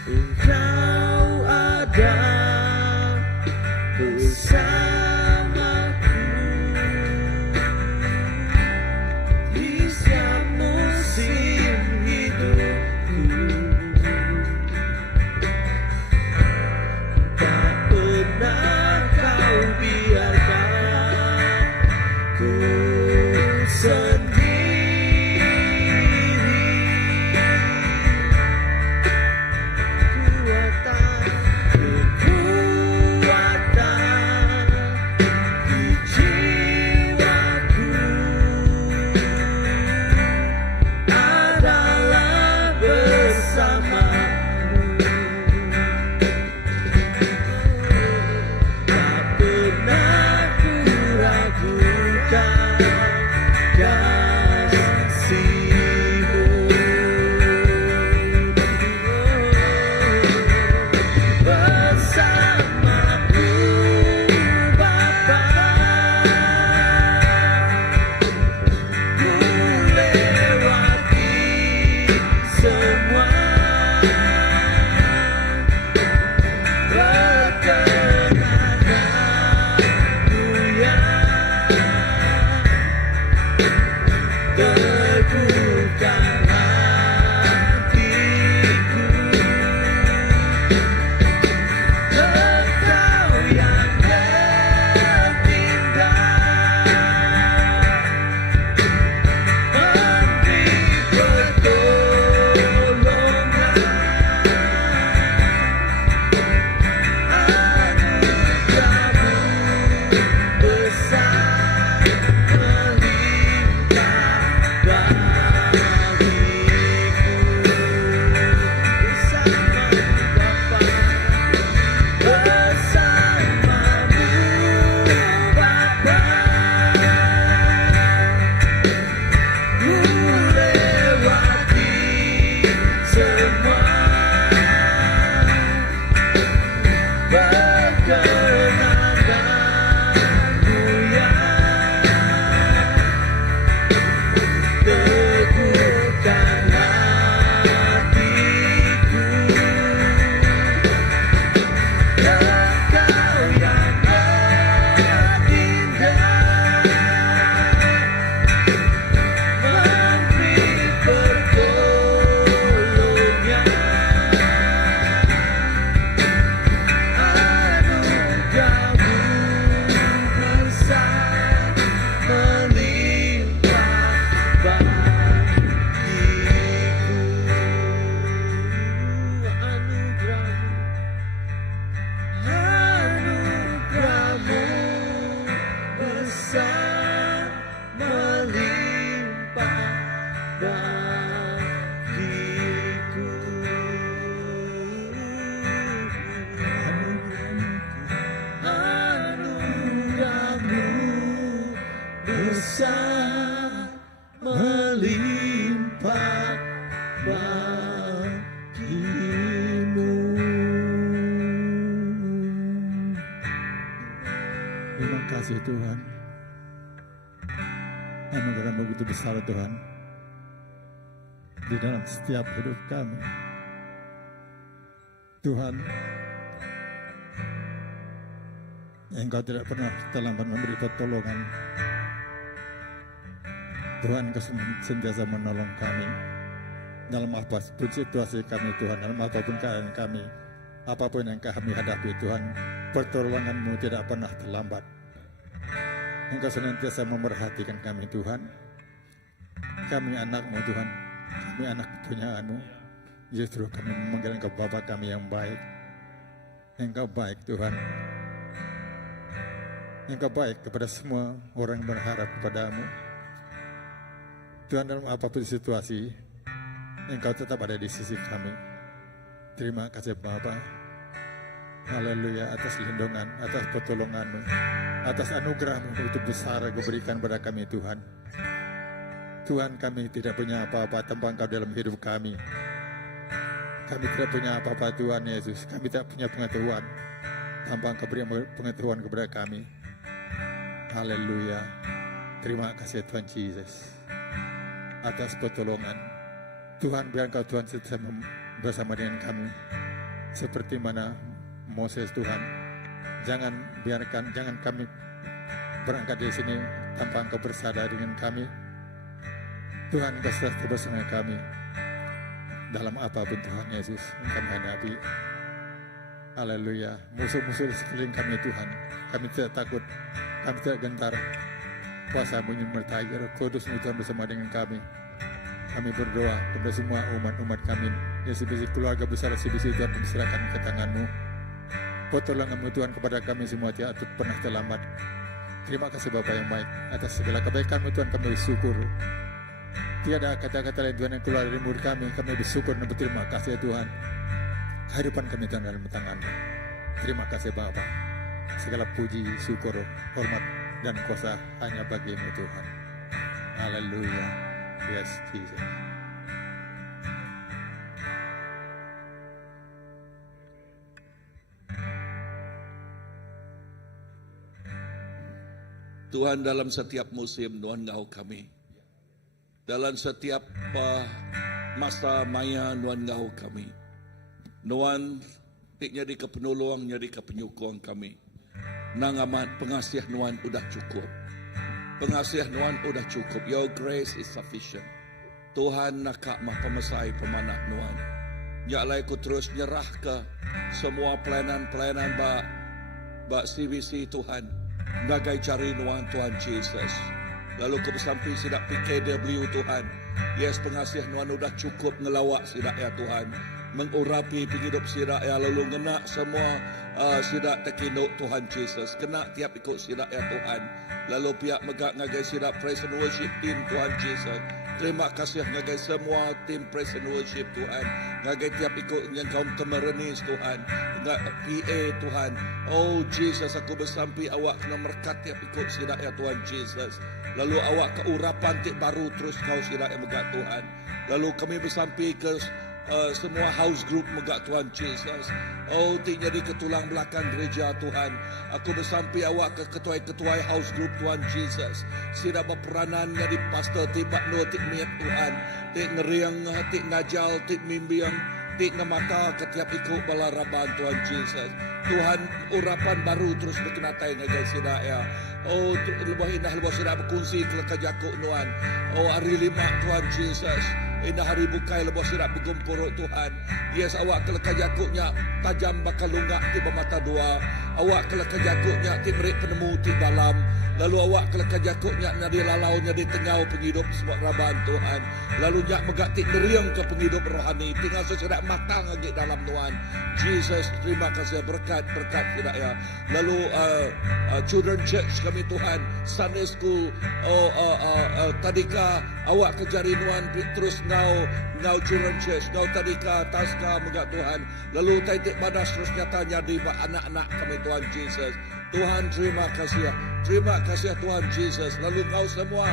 Engkau ada bersamaku di setiap musim hidupku. kasih Tuhan. Anugerah begitu besar Tuhan di dalam setiap hidup kami. Tuhan, Engkau tidak pernah terlambat memberi pertolongan. Tuhan, Engkau sentiasa menolong kami dalam apapun situasi kami Tuhan, dalam apapun keadaan kami, apapun yang kami hadapi Tuhan, pertolongan-Mu tidak pernah terlambat. Engkau senantiasa memerhatikan kami Tuhan. Kami anak-Mu Tuhan, kami anak punyaan-Mu. Justru kami memanggil Engkau Bapa kami yang baik. Engkau baik Tuhan. Engkau baik kepada semua orang yang berharap kepadamu. Tuhan, dalam apapun situasi, Engkau tetap ada di sisi kami. Terima kasih Bapa. Haleluya, atas lindungan, atas pertolongan-Mu, atas anugerah-Mu itu besar Engkau berikan pada kami Tuhan. Tuhan, kami tidak punya apa-apa tanpa Engkau dalam hidup kami. Kami tidak punya apa-apa Tuhan Yesus. Kami tidak punya pengetahuan tanpa Engkau beri pengetahuan kepada kami. Haleluya. Terima kasih Tuhan Yesus atas pertolongan. Tuhan, biar Engkau Tuhan setiap bersama dengan kami. Seperti mana Moses Tuhan. Jangan kami berangkat dari sini tanpa Engkau bersama dengan kami. Tuhan, Engkau selalu bersama kami. Dalam apapun Tuhan Yesus kami hadapi. Haleluya. Musuh-musuh di sekeliling kami Tuhan, kami tidak takut, kami tidak gentar. Kuasa-Mu menyertai Roh Kudus Tuhan bersama dengan kami. Kami berdoa kepada semua umat-umat kami, yang sebisi keluarga besar sebisi Tuhan diserahkan ke tangan-Mu. Pertolongan-Mu Tuhan kepada kami semua tidak pernah terlambat. Terima kasih Bapa yang baik atas segala kebaikan-Mu Tuhan, kami bersyukur. Tiada kata-kata lain Tuhan yang keluar dari mulut kami bersyukur dan berterima kasih Tuhan. Kehidupan kami Tuhan dalam tangan-Mu. Terima kasih Bapa. Segala puji, syukur, hormat, dan kuasa hanya bagi-Mu Tuhan. Haleluya. Yes, Jesus. Tuhan, dalam setiap musim Tuhan ngau kami. Dalam setiap masa maya Tuhan ngau kami. Tuhan jadi kepenolong, jadi kepenyukong kami. Nang amat pengasih Tuhan udah cukup. Pengasih Tuhan udah cukup. Your grace is sufficient. Tuhan nak mah pemasai pemanah Tuhan. Nyalai ku terus nyerah ke semua pelayanan-pelayanan bak CBC Tuhan. Ngagai cari Tuhan Jesus. Lalu ku bersampai sidak PKW Tuhan. Yes, pengasih Tuhan udah cukup ngelawak sidak ya Tuhan. Mengurapi penghidup sidak ya, lalu ngena semua sidak tekinduk Tuhan Jesus. Kena tiap ikut sidak ya Tuhan. Lalu pihak megak ngagai sidak praise and worship team Tuhan Jesus. Terima kasih ngagai semua tim praise and worship Tuhan. Ngagai tiap ikut yang kaum temerenis Tuhan. PA Tuhan. Oh Jesus, aku bersampai awak kena merkat tiap ikut sidak ya Tuhan Jesus. Lalu awak keurapan tik baru terus kau sidak ya megak Tuhan. Lalu kami bersampai ke semua house group megak Tuhan Jesus. Oh, tik jadi ketulang belakang gereja Tuhan. Aku bersampai awak ke ketua-ketua house group Tuhan Jesus. Sida berperanan jadi pastor tik bakno tik miat Tuhan. Tik ngeriang, tik ngajal, tik mimbiang, tik ngemata ketiap ikut balaraban Tuhan Jesus. Tuhan, urapan baru terus berkenatai ngagai sida ya. Oh, lebah indah lebah sida berkongsi kelekajakuk Tuhan. Oh, hari 5 Tuhan Jesus. Indah hari bukai lebah sirak bergempuruk Tuhan. Yes, awak kelekah jakuknya tajam bakal lunggak tiba mata dua. Awak kelekah jakuknya merik penemu ti dalam. Lalu awak kelekah jakuknya nadi lalau nadi tengau penghidup semua raban Tuhan. Lalu nyak megak ti ngeriang ke penghidup rohani. Tinggal sesedak matang lagi dalam Tuhan. Jesus, terima kasih berkat tidak ya. Lalu children church kami Tuhan, Sunday school, tadika awak kejari Tuhan terus ngau children church, ngau tadika taska megak Tuhan. Lalu taitik badas terus nyatanya di anak-anak kami Tuhan Jesus. Tuhan terima kasih Tuhan Jesus. Lalu kau semua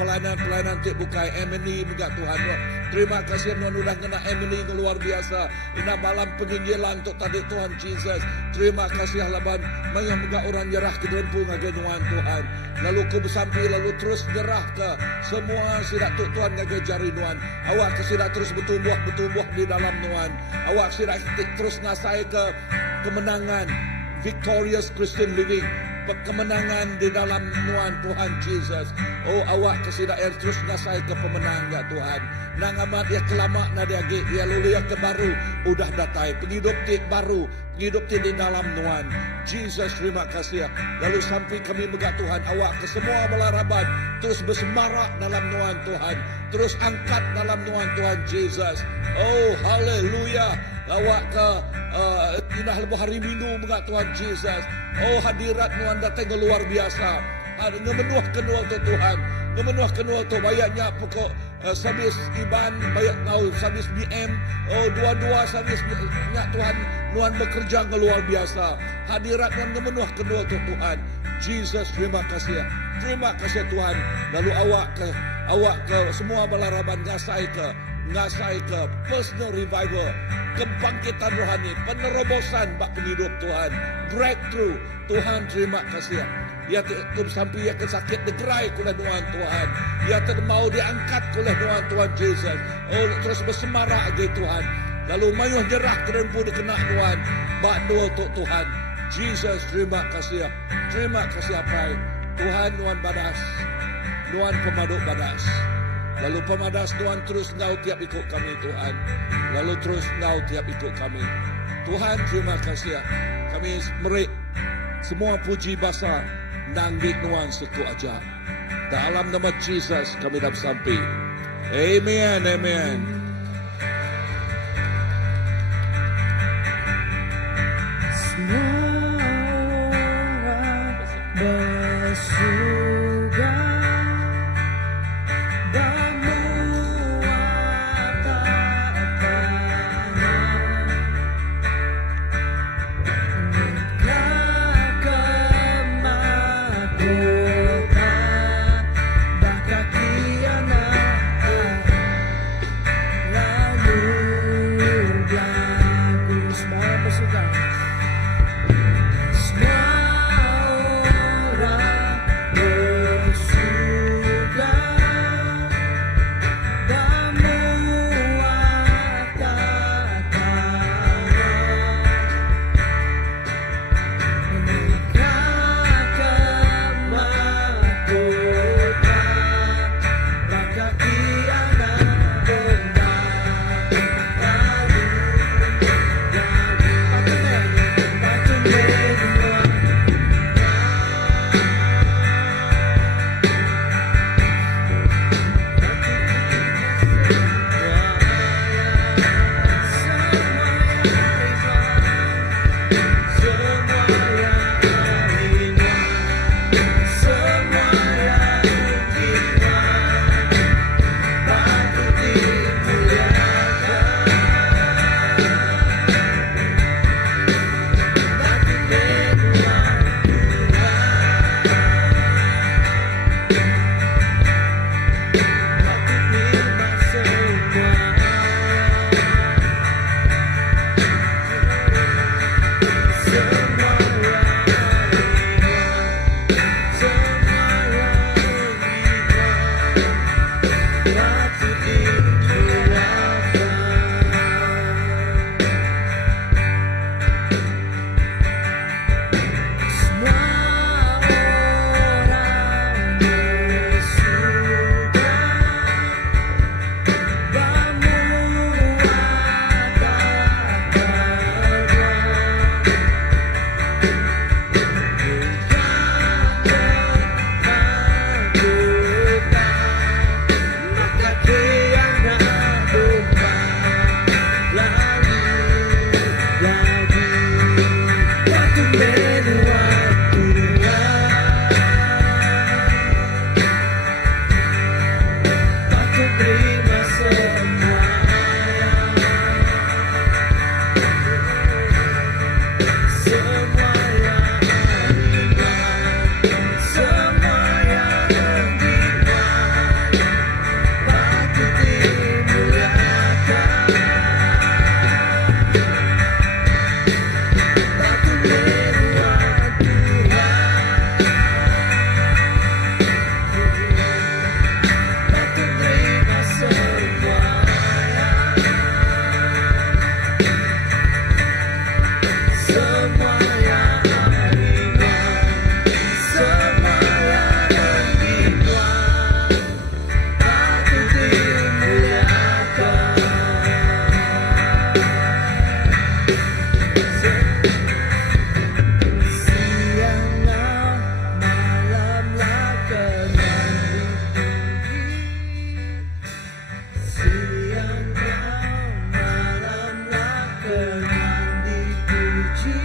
pelayanan-pelayanan tik bukai Emily juga Tuhan. Terima kasih Tuhan udah kena Emily yang luar biasa. Ina malam penginjilan untuk tadi Tuhan Jesus. Terima kasih laban mayang juga orang nyerah ke derempu ngagai Tuhan. Lalu ku bersampai lalu terus nyerah ke semua sidak Tuhan ngagai jari Tuhan. Awak sidak terus bertumbuh di dalam Tuhan. Awak sidak terus ngasai ke kemenangan, victorious Christian living, kemenangan di dalam Tuhan Jesus. Oh awak kesidak terus ngasai ke pemenang ya Tuhan. Nang amat ya kelama na dia ya lalu ya ke baru udah datai penghidup ti baru, penghidup ti di dalam Tuhan Jesus. Terima kasih. Lalu sampai kami megah Tuhan awak ke semua belaraban terus bersemarak dalam Tuhan, terus angkat dalam Tuhan Jesus. Oh haleluya. Awak ke inah lebuh hari Minggu megah Tuhan Jesus. Oh hadirat Tuhan datang luar biasa. Ngemenuh kenal tu Tuhan, ngemenuh kenal tu bayarnya pokok sabis Iban, bayar kau sabis BM, oh dua-dua sabis nya Tuhan bekerja luar biasa. Hadirat Tuhan ngemenuh kenal tu Tuhan Jesus. Terima kasih Tuhan. Lalu awak ke semua balaraban ngasai ke personal revival, kebangkitan rohani, penerobosan bak penghidup Tuhan, breakthrough Tuhan. Terima kasih. Ya sampai ya kesakit degerai kulah Tuhan. Ya mau diangkat kulah Tuhan Jesus. Oh terus bersemarak lagi Tuhan. Lalu mayuh jerah terempu dikena Tuhan. Bak doa untuk Tuhan Jesus. Terima kasih apa Tuhan badas. Tuhan pemaduk badas. Lalu pemadas Tuhan terus engkau tiap ikut kami Tuhan. Lalu terus engkau tiap ikut kami Tuhan. Terima kasih. Kami merik semua puji basa nanggit Tuhan seku aja. Dalam nama Jesus kami dah sampai. Amen, amen. Semua orang bersuka dan Sianglah malamlah Tuhan dipuji. Sianglah malamlah Tuhan dipuji.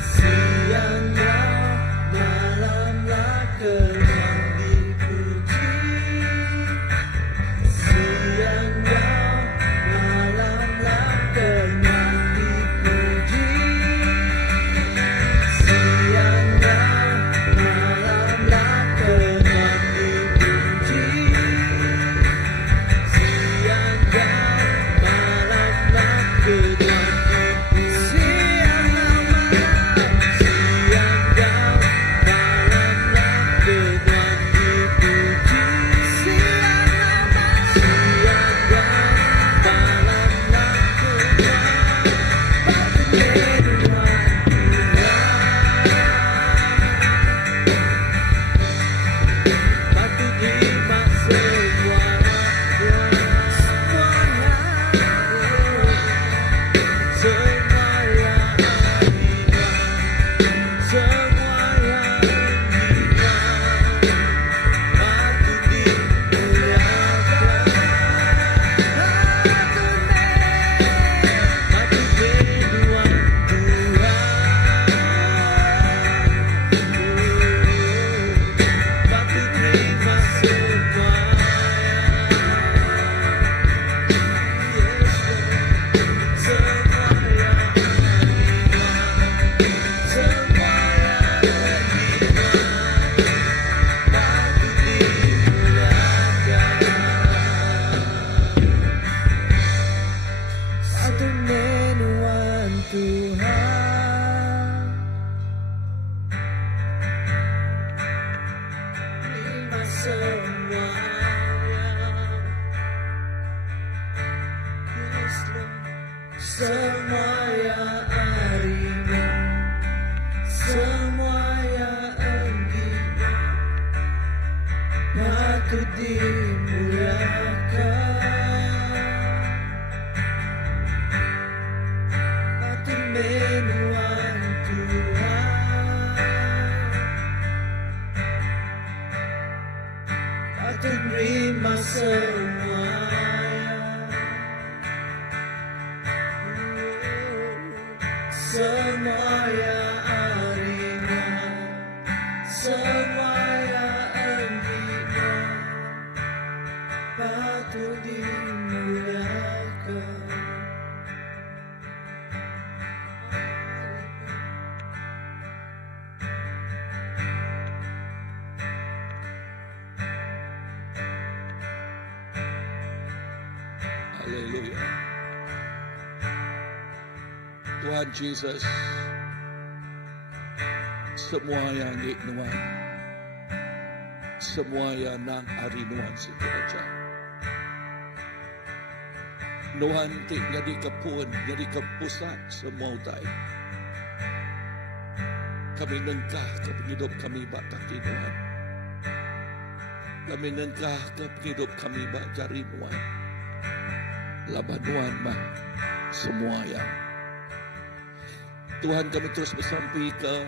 Sianglah malamlah Tuhan dipuji. Sianglah malamlah Tuhan dipuji. Sianglah malamlah Tuhan dipuji. Sianglah malamlah Tuhan dipuji. Sianglah malam, sianglah malamlah Tuhan dipuji. Sianglah malam, sianglah malamlah Tuhan. Patut terima semuanya, semuanya, semuanya hadiah, semuanya hadiah. Patut dimuliakan, patut berdoa Tuhan. Patut terima semuanya. Yes, Lord. Semuanya hadiah, semuanya hadiah. Patut dimuliakan, patut menuan Tuhan. Terima semuanya. Yes, Lord. Semuanya harimu, semuanya engginya, patut dimuliakan, patut menuan Tuhan, patut terima semuanya. Semuanya harimu, semuanya engginya, patut dimuliakan. Haleluya. Tuhan Jesus, semua yang Nuan, semua yang nang ari Nuan situ aja. Nuan tik jadi kepun, jadi kepusat semua utai. Kami nengkah ke penghidup kami bak kaki Nuan. Kami nengkah ke penghidup kami bak jari Nuan. Laban Nuan mah semua yang Tuhan, kami terus bersampai ke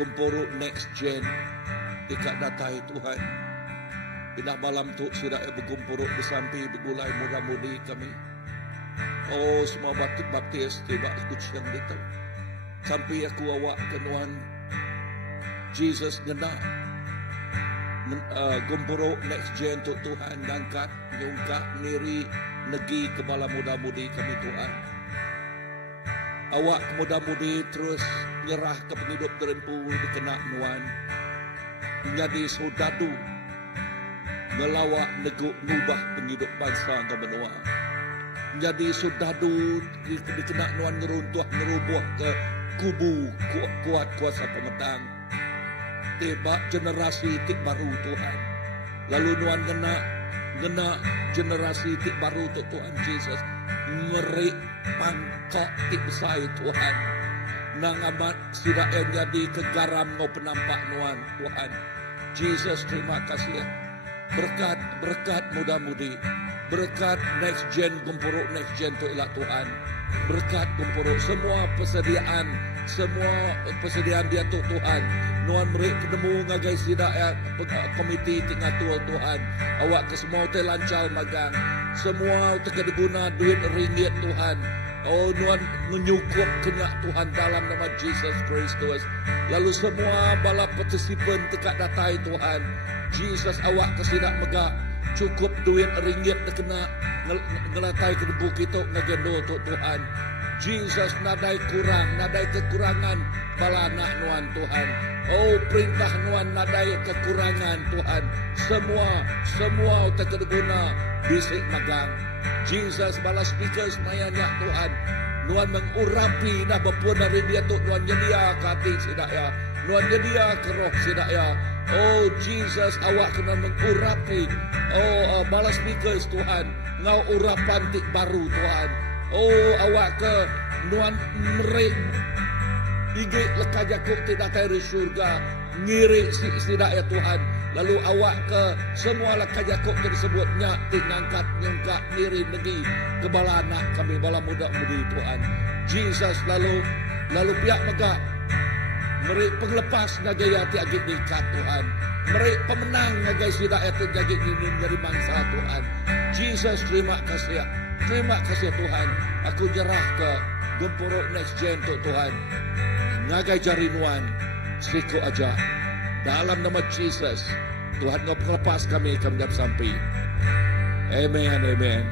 Gumporo Next Gen dekat datai Tuhan. Pindah malam tu sirak bergumporo bersampai bergulai murah-mudi kami. Oh, semua baptis tiba aku siang itu. Sampai aku awak ke Nuan Jesus ngena Gumporo Next Gen tu Tuhan ngangkat nyungkak niri negi kepala muda-mudi kami Tuhan. Awak muda-mudi terus nyerah ke penghidup terempu dikena Nuan. Menjadi saudadu melawak neguk ngubah penghidup bangsa ke benua. Menjadi saudadu dikena Nuan ngerubuh ke kubu kuat kuasa pemetang. Tiba generasi tik baru Tuhan. Lalu Nuan gena generasi tik baru tu Tuhan Jesus. Merik pangkok tik besar Tuhan. Nang amat sudah jadi kegaram ngau penampak Nuan Tuhan. Jesus, terima kasih. Berkat muda-mudi. Berkat next gen, Gumporo next gen tu ilah Tuhan. berkat kumpuro semua persediaan dia tu Tuhan. Nuan merik penemu ngagai sida ya komiti tinggal tual Tuhan. Awak ke semua te lancar magang. Semua te kedeguna duit ringgit Tuhan. Oh Nuan menyukup kenyak Tuhan dalam nama Jesus Kristus. Lalu semua bala partisipan tekak datai Tuhan. Jesus awak ke sida megak cukup duit ringgit na kena ngelatai ke debu kita ngagendo tu Tuhan. Jesus nadai kekurangan bala anak nuan Tuhan. Oh perintah nuan nadai kekurangan Tuhan. Semua terguna bisik magang. Jesus bala speaker semayanya Tuhan. Nuan mengurapi na bapun dari dia tu nuan nyedia ke hati sidak ya. Nuan nyedia ke roh sidak ya. Oh Jesus awak kena mengurapi bala speakers Tuhan. Ngau urapan tik baru Tuhan. Oh awak ke nuan merik igik lekah jakuk tidak dari surga ngiri sidak ya Tuhan. Lalu awak ke semua lekah jakuk tersebutnya ngangkat ngiri negi ke bala anak kami bala muda-mudi Tuhan. Jesus lalu pihak megak merik penglepas ngagaya ti agik nikat Tuhan. Merik pemenang ngagai sidak ya agik ini dari mangsa Tuhan. Jesus terima kasih Tuhan. Aku nyerah ke Gempuruk Next Gen Tuhan. Ngagai jarinuan siku aja. Dalam nama Jesus Tuhan ngau lepas kami jam sampai. Amen.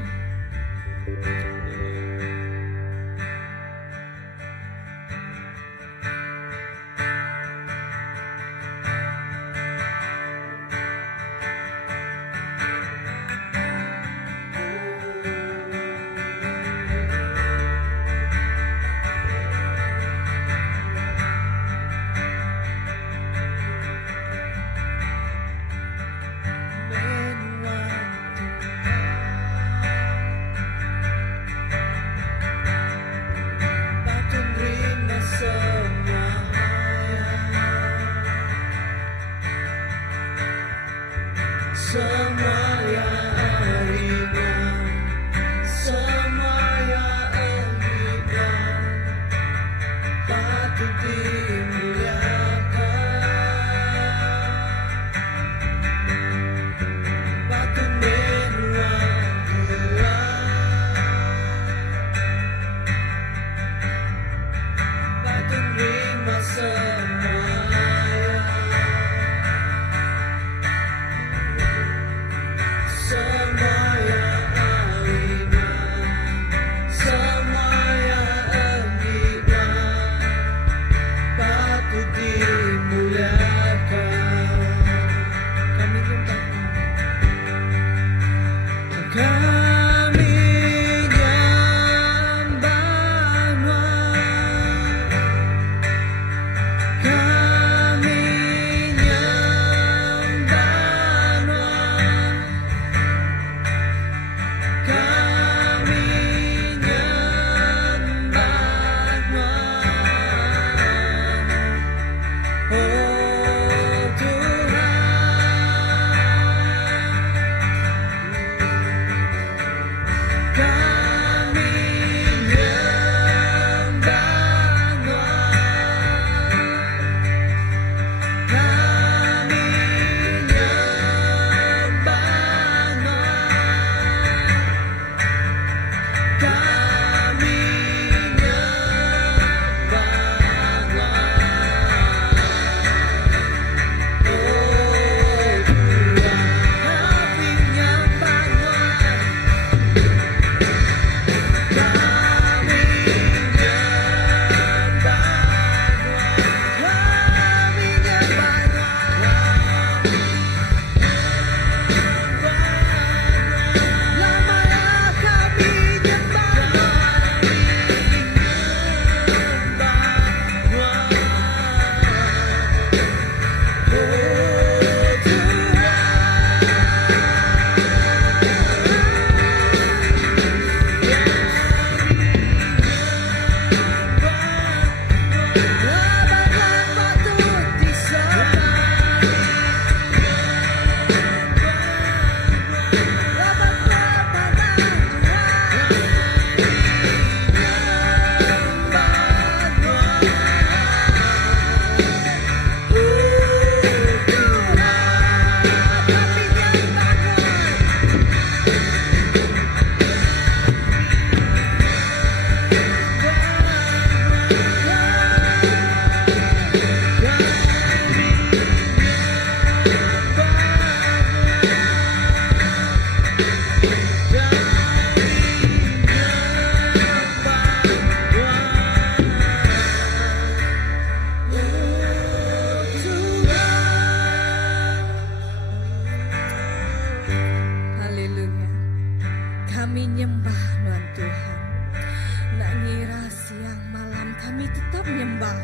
kami tetap menyembah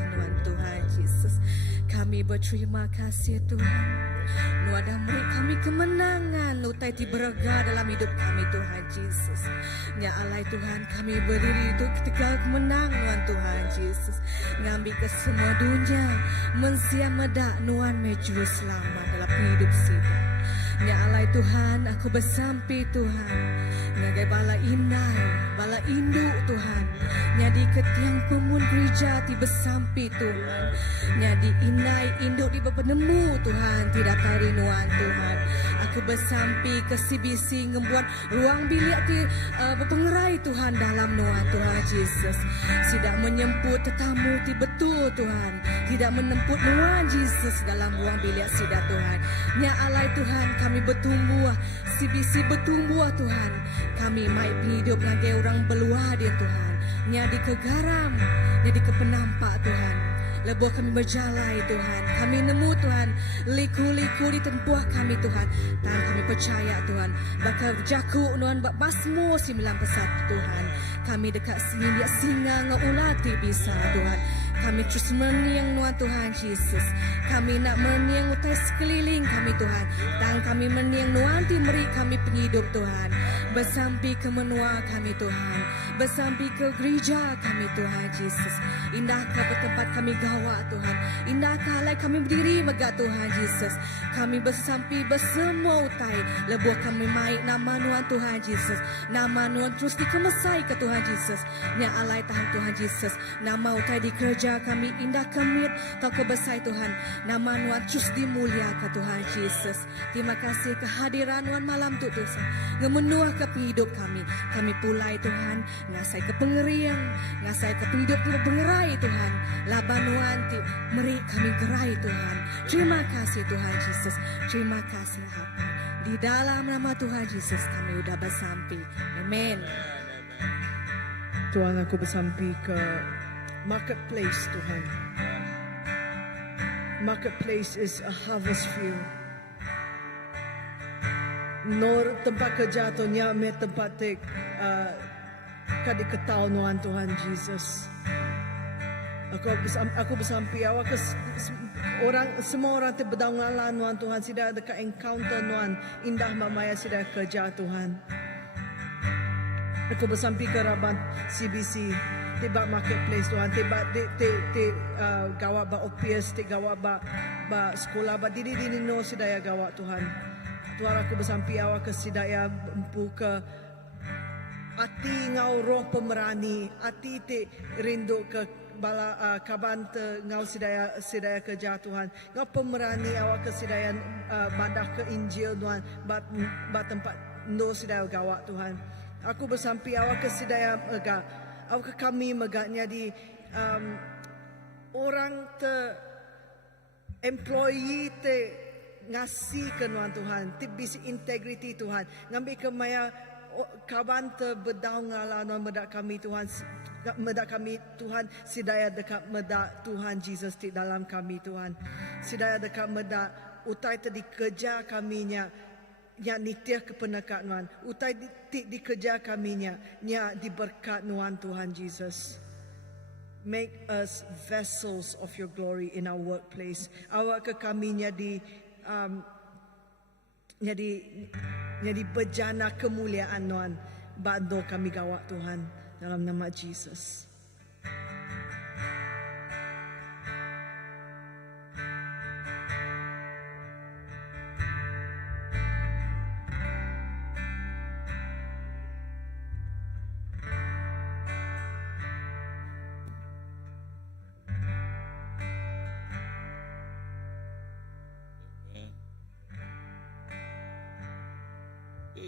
Tuhan Yesus. Kami berterima kasih Tuhan. Nuan dah beri kami kemenangan utai ti berega dalam hidup kami Tuhan Yesus. Ya Allah Tuhan, kami berdiri untuk tegal kemenang Tuhan Yesus. Ngambil ke semua dunia mensiam medak Nuan mejuru selamat dalam hidup kita. Ya Allah Tuhan, aku bersampi Tuhan. Ngagai bala indai, bala induk Tuhan. Nyadi ketiang pemun gereja ti bersampi Tuhan. Nyadi indai induk di berpenemu Tuhan. Tidak tari nuan Tuhan. Aku bersampi ke CBC ngembuat ruang bilik ti berpengerai Tuhan dalam nuan Tuhan Yesus. Tidak menyemput tetamu ti betul Tuhan. Tidak menemput nuan Yesus dalam ruang bilik sida Tuhan. Ya Allah Tuhan, kami bertumbuh, CBC bertumbuh Tuhan. Kami mai hidup lagi orang beluar dia Tuhan. Nyadi ke garam, nyadi ke penampak Tuhan. Lebuh kami berjalan Tuhan. Kami nemu Tuhan. Liku-liku di tempuh kami Tuhan. Dan kami percaya Tuhan. Bakal jaku Tuhan bak basmu 9 pesat Tuhan. Kami dekat sini dia singa ngulati bisa Tuhan. Kami terus meniang Tuhan Yesus. Kami nak meniang utai sekeliling kami Tuhan. Dan kami meniang nuanti meri kami penghidup Tuhan. Bersampi ke menua kami Tuhan. Bersampi ke gereja kami Tuhan Yesus. Indahkah bertempat kami gawak Tuhan. Indahkah alai kami berdiri megak Tuhan Yesus. Kami bersampi bersemua utai. Lebuh kami maik nama nuan Tuhan Yesus. Nama nuan terus dikemesai ke Tuhan Yesus. Nya alai tahan Tuhan Yesus. Nama utai di kerja kami indah kemit. Kau kebesai Tuhan. Nama nuan terus dimulia ke Tuhan Yesus. Terima kasih kehadiran nuan malam tu Tuhan. Ngemenuah ke hidup kami. Kami pulai Tuhan. Ngasai ke pengeriang. Ngasai ke hidup pengerai Tuhan. Laban nuan ti meri kami gerai Tuhan. Terima kasih Tuhan Yesus. Terima kasih Bapa. Di dalam nama Tuhan Yesus kami sudah bersampi. Amin. Tuhan, aku bersampi ke marketplace Tuhan. Marketplace is a harvest field. Nor tempat kerja tu nya me tempat tek kadi ketau nuan Tuhan Yesus. Aku bersampi awak ke semua orang terberdangalan nuan Tuhan sida dekat encounter nuan indah mamaya sida kerja Tuhan. Aku bersampi ke Raban CBC tiba marketplace Tuhan tiba gawat ba OPS gawat ba sekolah ba diri no sidaya gawat Tuhan. Tuhan aku bersampi awak ke sidaya empu ke ati ngau roh pemerani ati te rindu ke bala kaban te ngau sidaya kerja Tuhan ngau pemerani awak ke sidaya badah ke Injil Tuhan ba tempat no sidaya gawat Tuhan. Aku bersampi awak ke sidaya megak awak ke kami megaknya di orang te employee te ngasih ke Tuhan te bisi integriti Tuhan ngambil ke maya kaban te berdaung ala medak kami Tuhan medak kami Tuhan sidaya dekat medak Tuhan Jesus di dalam kami Tuhan sidaya dekat medak utai te dikerja kaminya nya nitiah kepenekat Tuhan utai di kerja kaminya nya diberkat Tuhan Jesus. Make us vessels of your glory in our workplace. Awak ke kaminya jadi bejana kemuliaan Tuhan. Bantu kami gawat Tuhan dalam nama Jesus.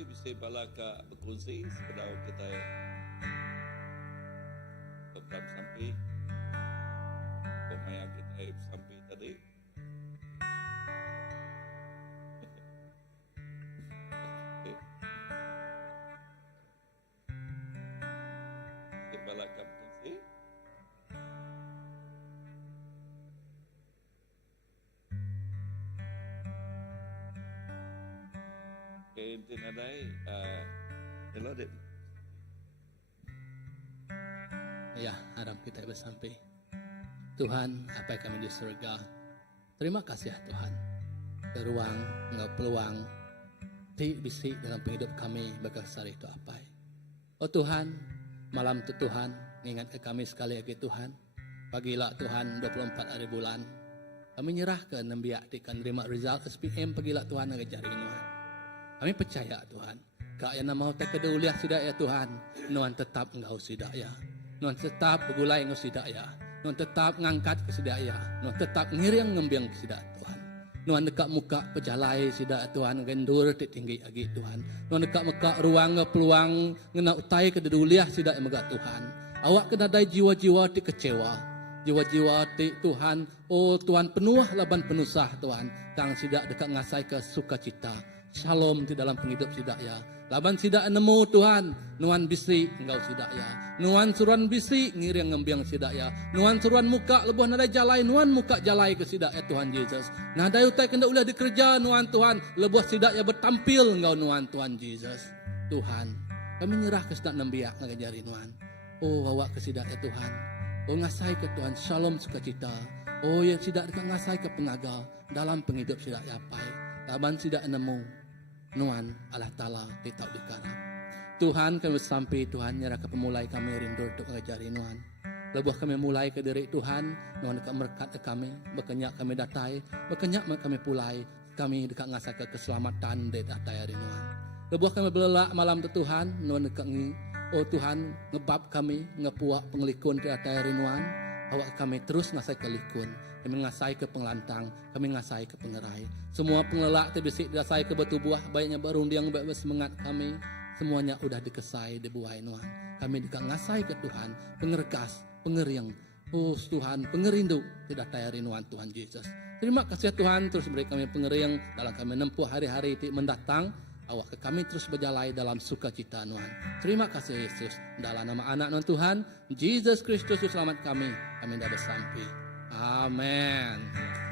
Bisa balaka berkongsi sekedar kita tetap sampai pemain kita sampai tadi. Balaka berkongsi. Tin ở đấy hello Ya, harap kita bersampai. Tuhan, apa yang kami di surga. Terima kasih ya Tuhan. Keruang, ngau peluang, ti bisik dalam hidup kami berkesari itu apa. Oh Tuhan, malam itu Tuhan, ingat ke kami sekali lagi Tuhan. Pagilah Tuhan 24 hari bulan. Kami nyerahkan nembiak tikan terima result SPM pagilah Tuhan ngajarin Tuhan. Kami percaya Tuhan. Kak yang mau tak keduliah sidak ya Tuhan. Nuan tetap engkau sidak ya. Nuan tetap begulai engkau sidak ya. Nuan tetap ngangkat ke sidak ya. Nuan tetap ngiring ngembiang ke sidak Tuhan. Nuan dekat muka pejalai sidak Tuhan. Gendur tinggi lagi Tuhan. Nuan dekat muka ruang peluang ngena utai keduliah sidak yang megak Tuhan. Awak kena dai jiwa-jiwa ti kecewa. Jiwa-jiwa ti Tuhan. Oh Tuhan penuh laban penusah Tuhan. Tang sidak dekat ngasai ke sukacita. Shalom di dalam penghidup sidak ya. Laban sidak nemu Tuhan. Nuan bisi engkau sidak ya. Nuan suruan bisi ngiring ngembiang sidak ya. Nuan suruan muka lebuh nadai jalai. Nuan muka jalai ke sidak ya Tuhan Yesus. Nadai utai kena ulah dikerja Nuan Tuhan. Lebuh sidak ya bertampil engkau Nuan Tuhan Yesus. Tuhan kami nyerah ke sidak nembiak ngajari Nuan. Oh bawa ke sidak ya Tuhan. Oh ngasai ke Tuhan. Shalom sukacita. Oh yang sidak dekat ngasai ke penaga. Dalam penghidup sidak ya pai. Laban sidak nemu Nuan Allah Ta'ala kita dikarap. Tuhan kami sampai Tuhan nyerah ke pemulai kami rindu untuk ngajari Nuan. Lebuh kami mulai ke diri Tuhan. Nuan dekat merkat ke kami. Berkenyak kami datai. Berkenyak kami pulai. Kami dekat ngasah ke keselamatan dari datai hari Nuan. Lebuh kami belelak malam tu Tuhan. Nuan dekat oh Tuhan ngebab kami. Ngepuak pengelikun dari datai hari Nuan. Awak kami terus ngasai ke likun. Kami ngasai ke penglantang. Kami ngasai ke pengerai. Semua pengelak terbisik dirasai ke batu buah. Baiknya berundiang baik semangat kami. Semuanya udah dikesai dibuai Nuan. Kami dekat ngasai ke Tuhan. Pengerkas, pengeriang. Oh Tuhan, pengerindu. Tidak tayari Nuan Tuhan Yesus. Terima kasih Tuhan. Terus beri kami pengeriang. Dalam kami menempuh hari-hari mendatang. Awak ke kami terus berjalai dalam sukacita Tuhan. Terima kasih Yesus. Dalam nama anak non Tuhan, Yesus Kristus selamat kami. Kami dah bersampai. Amin.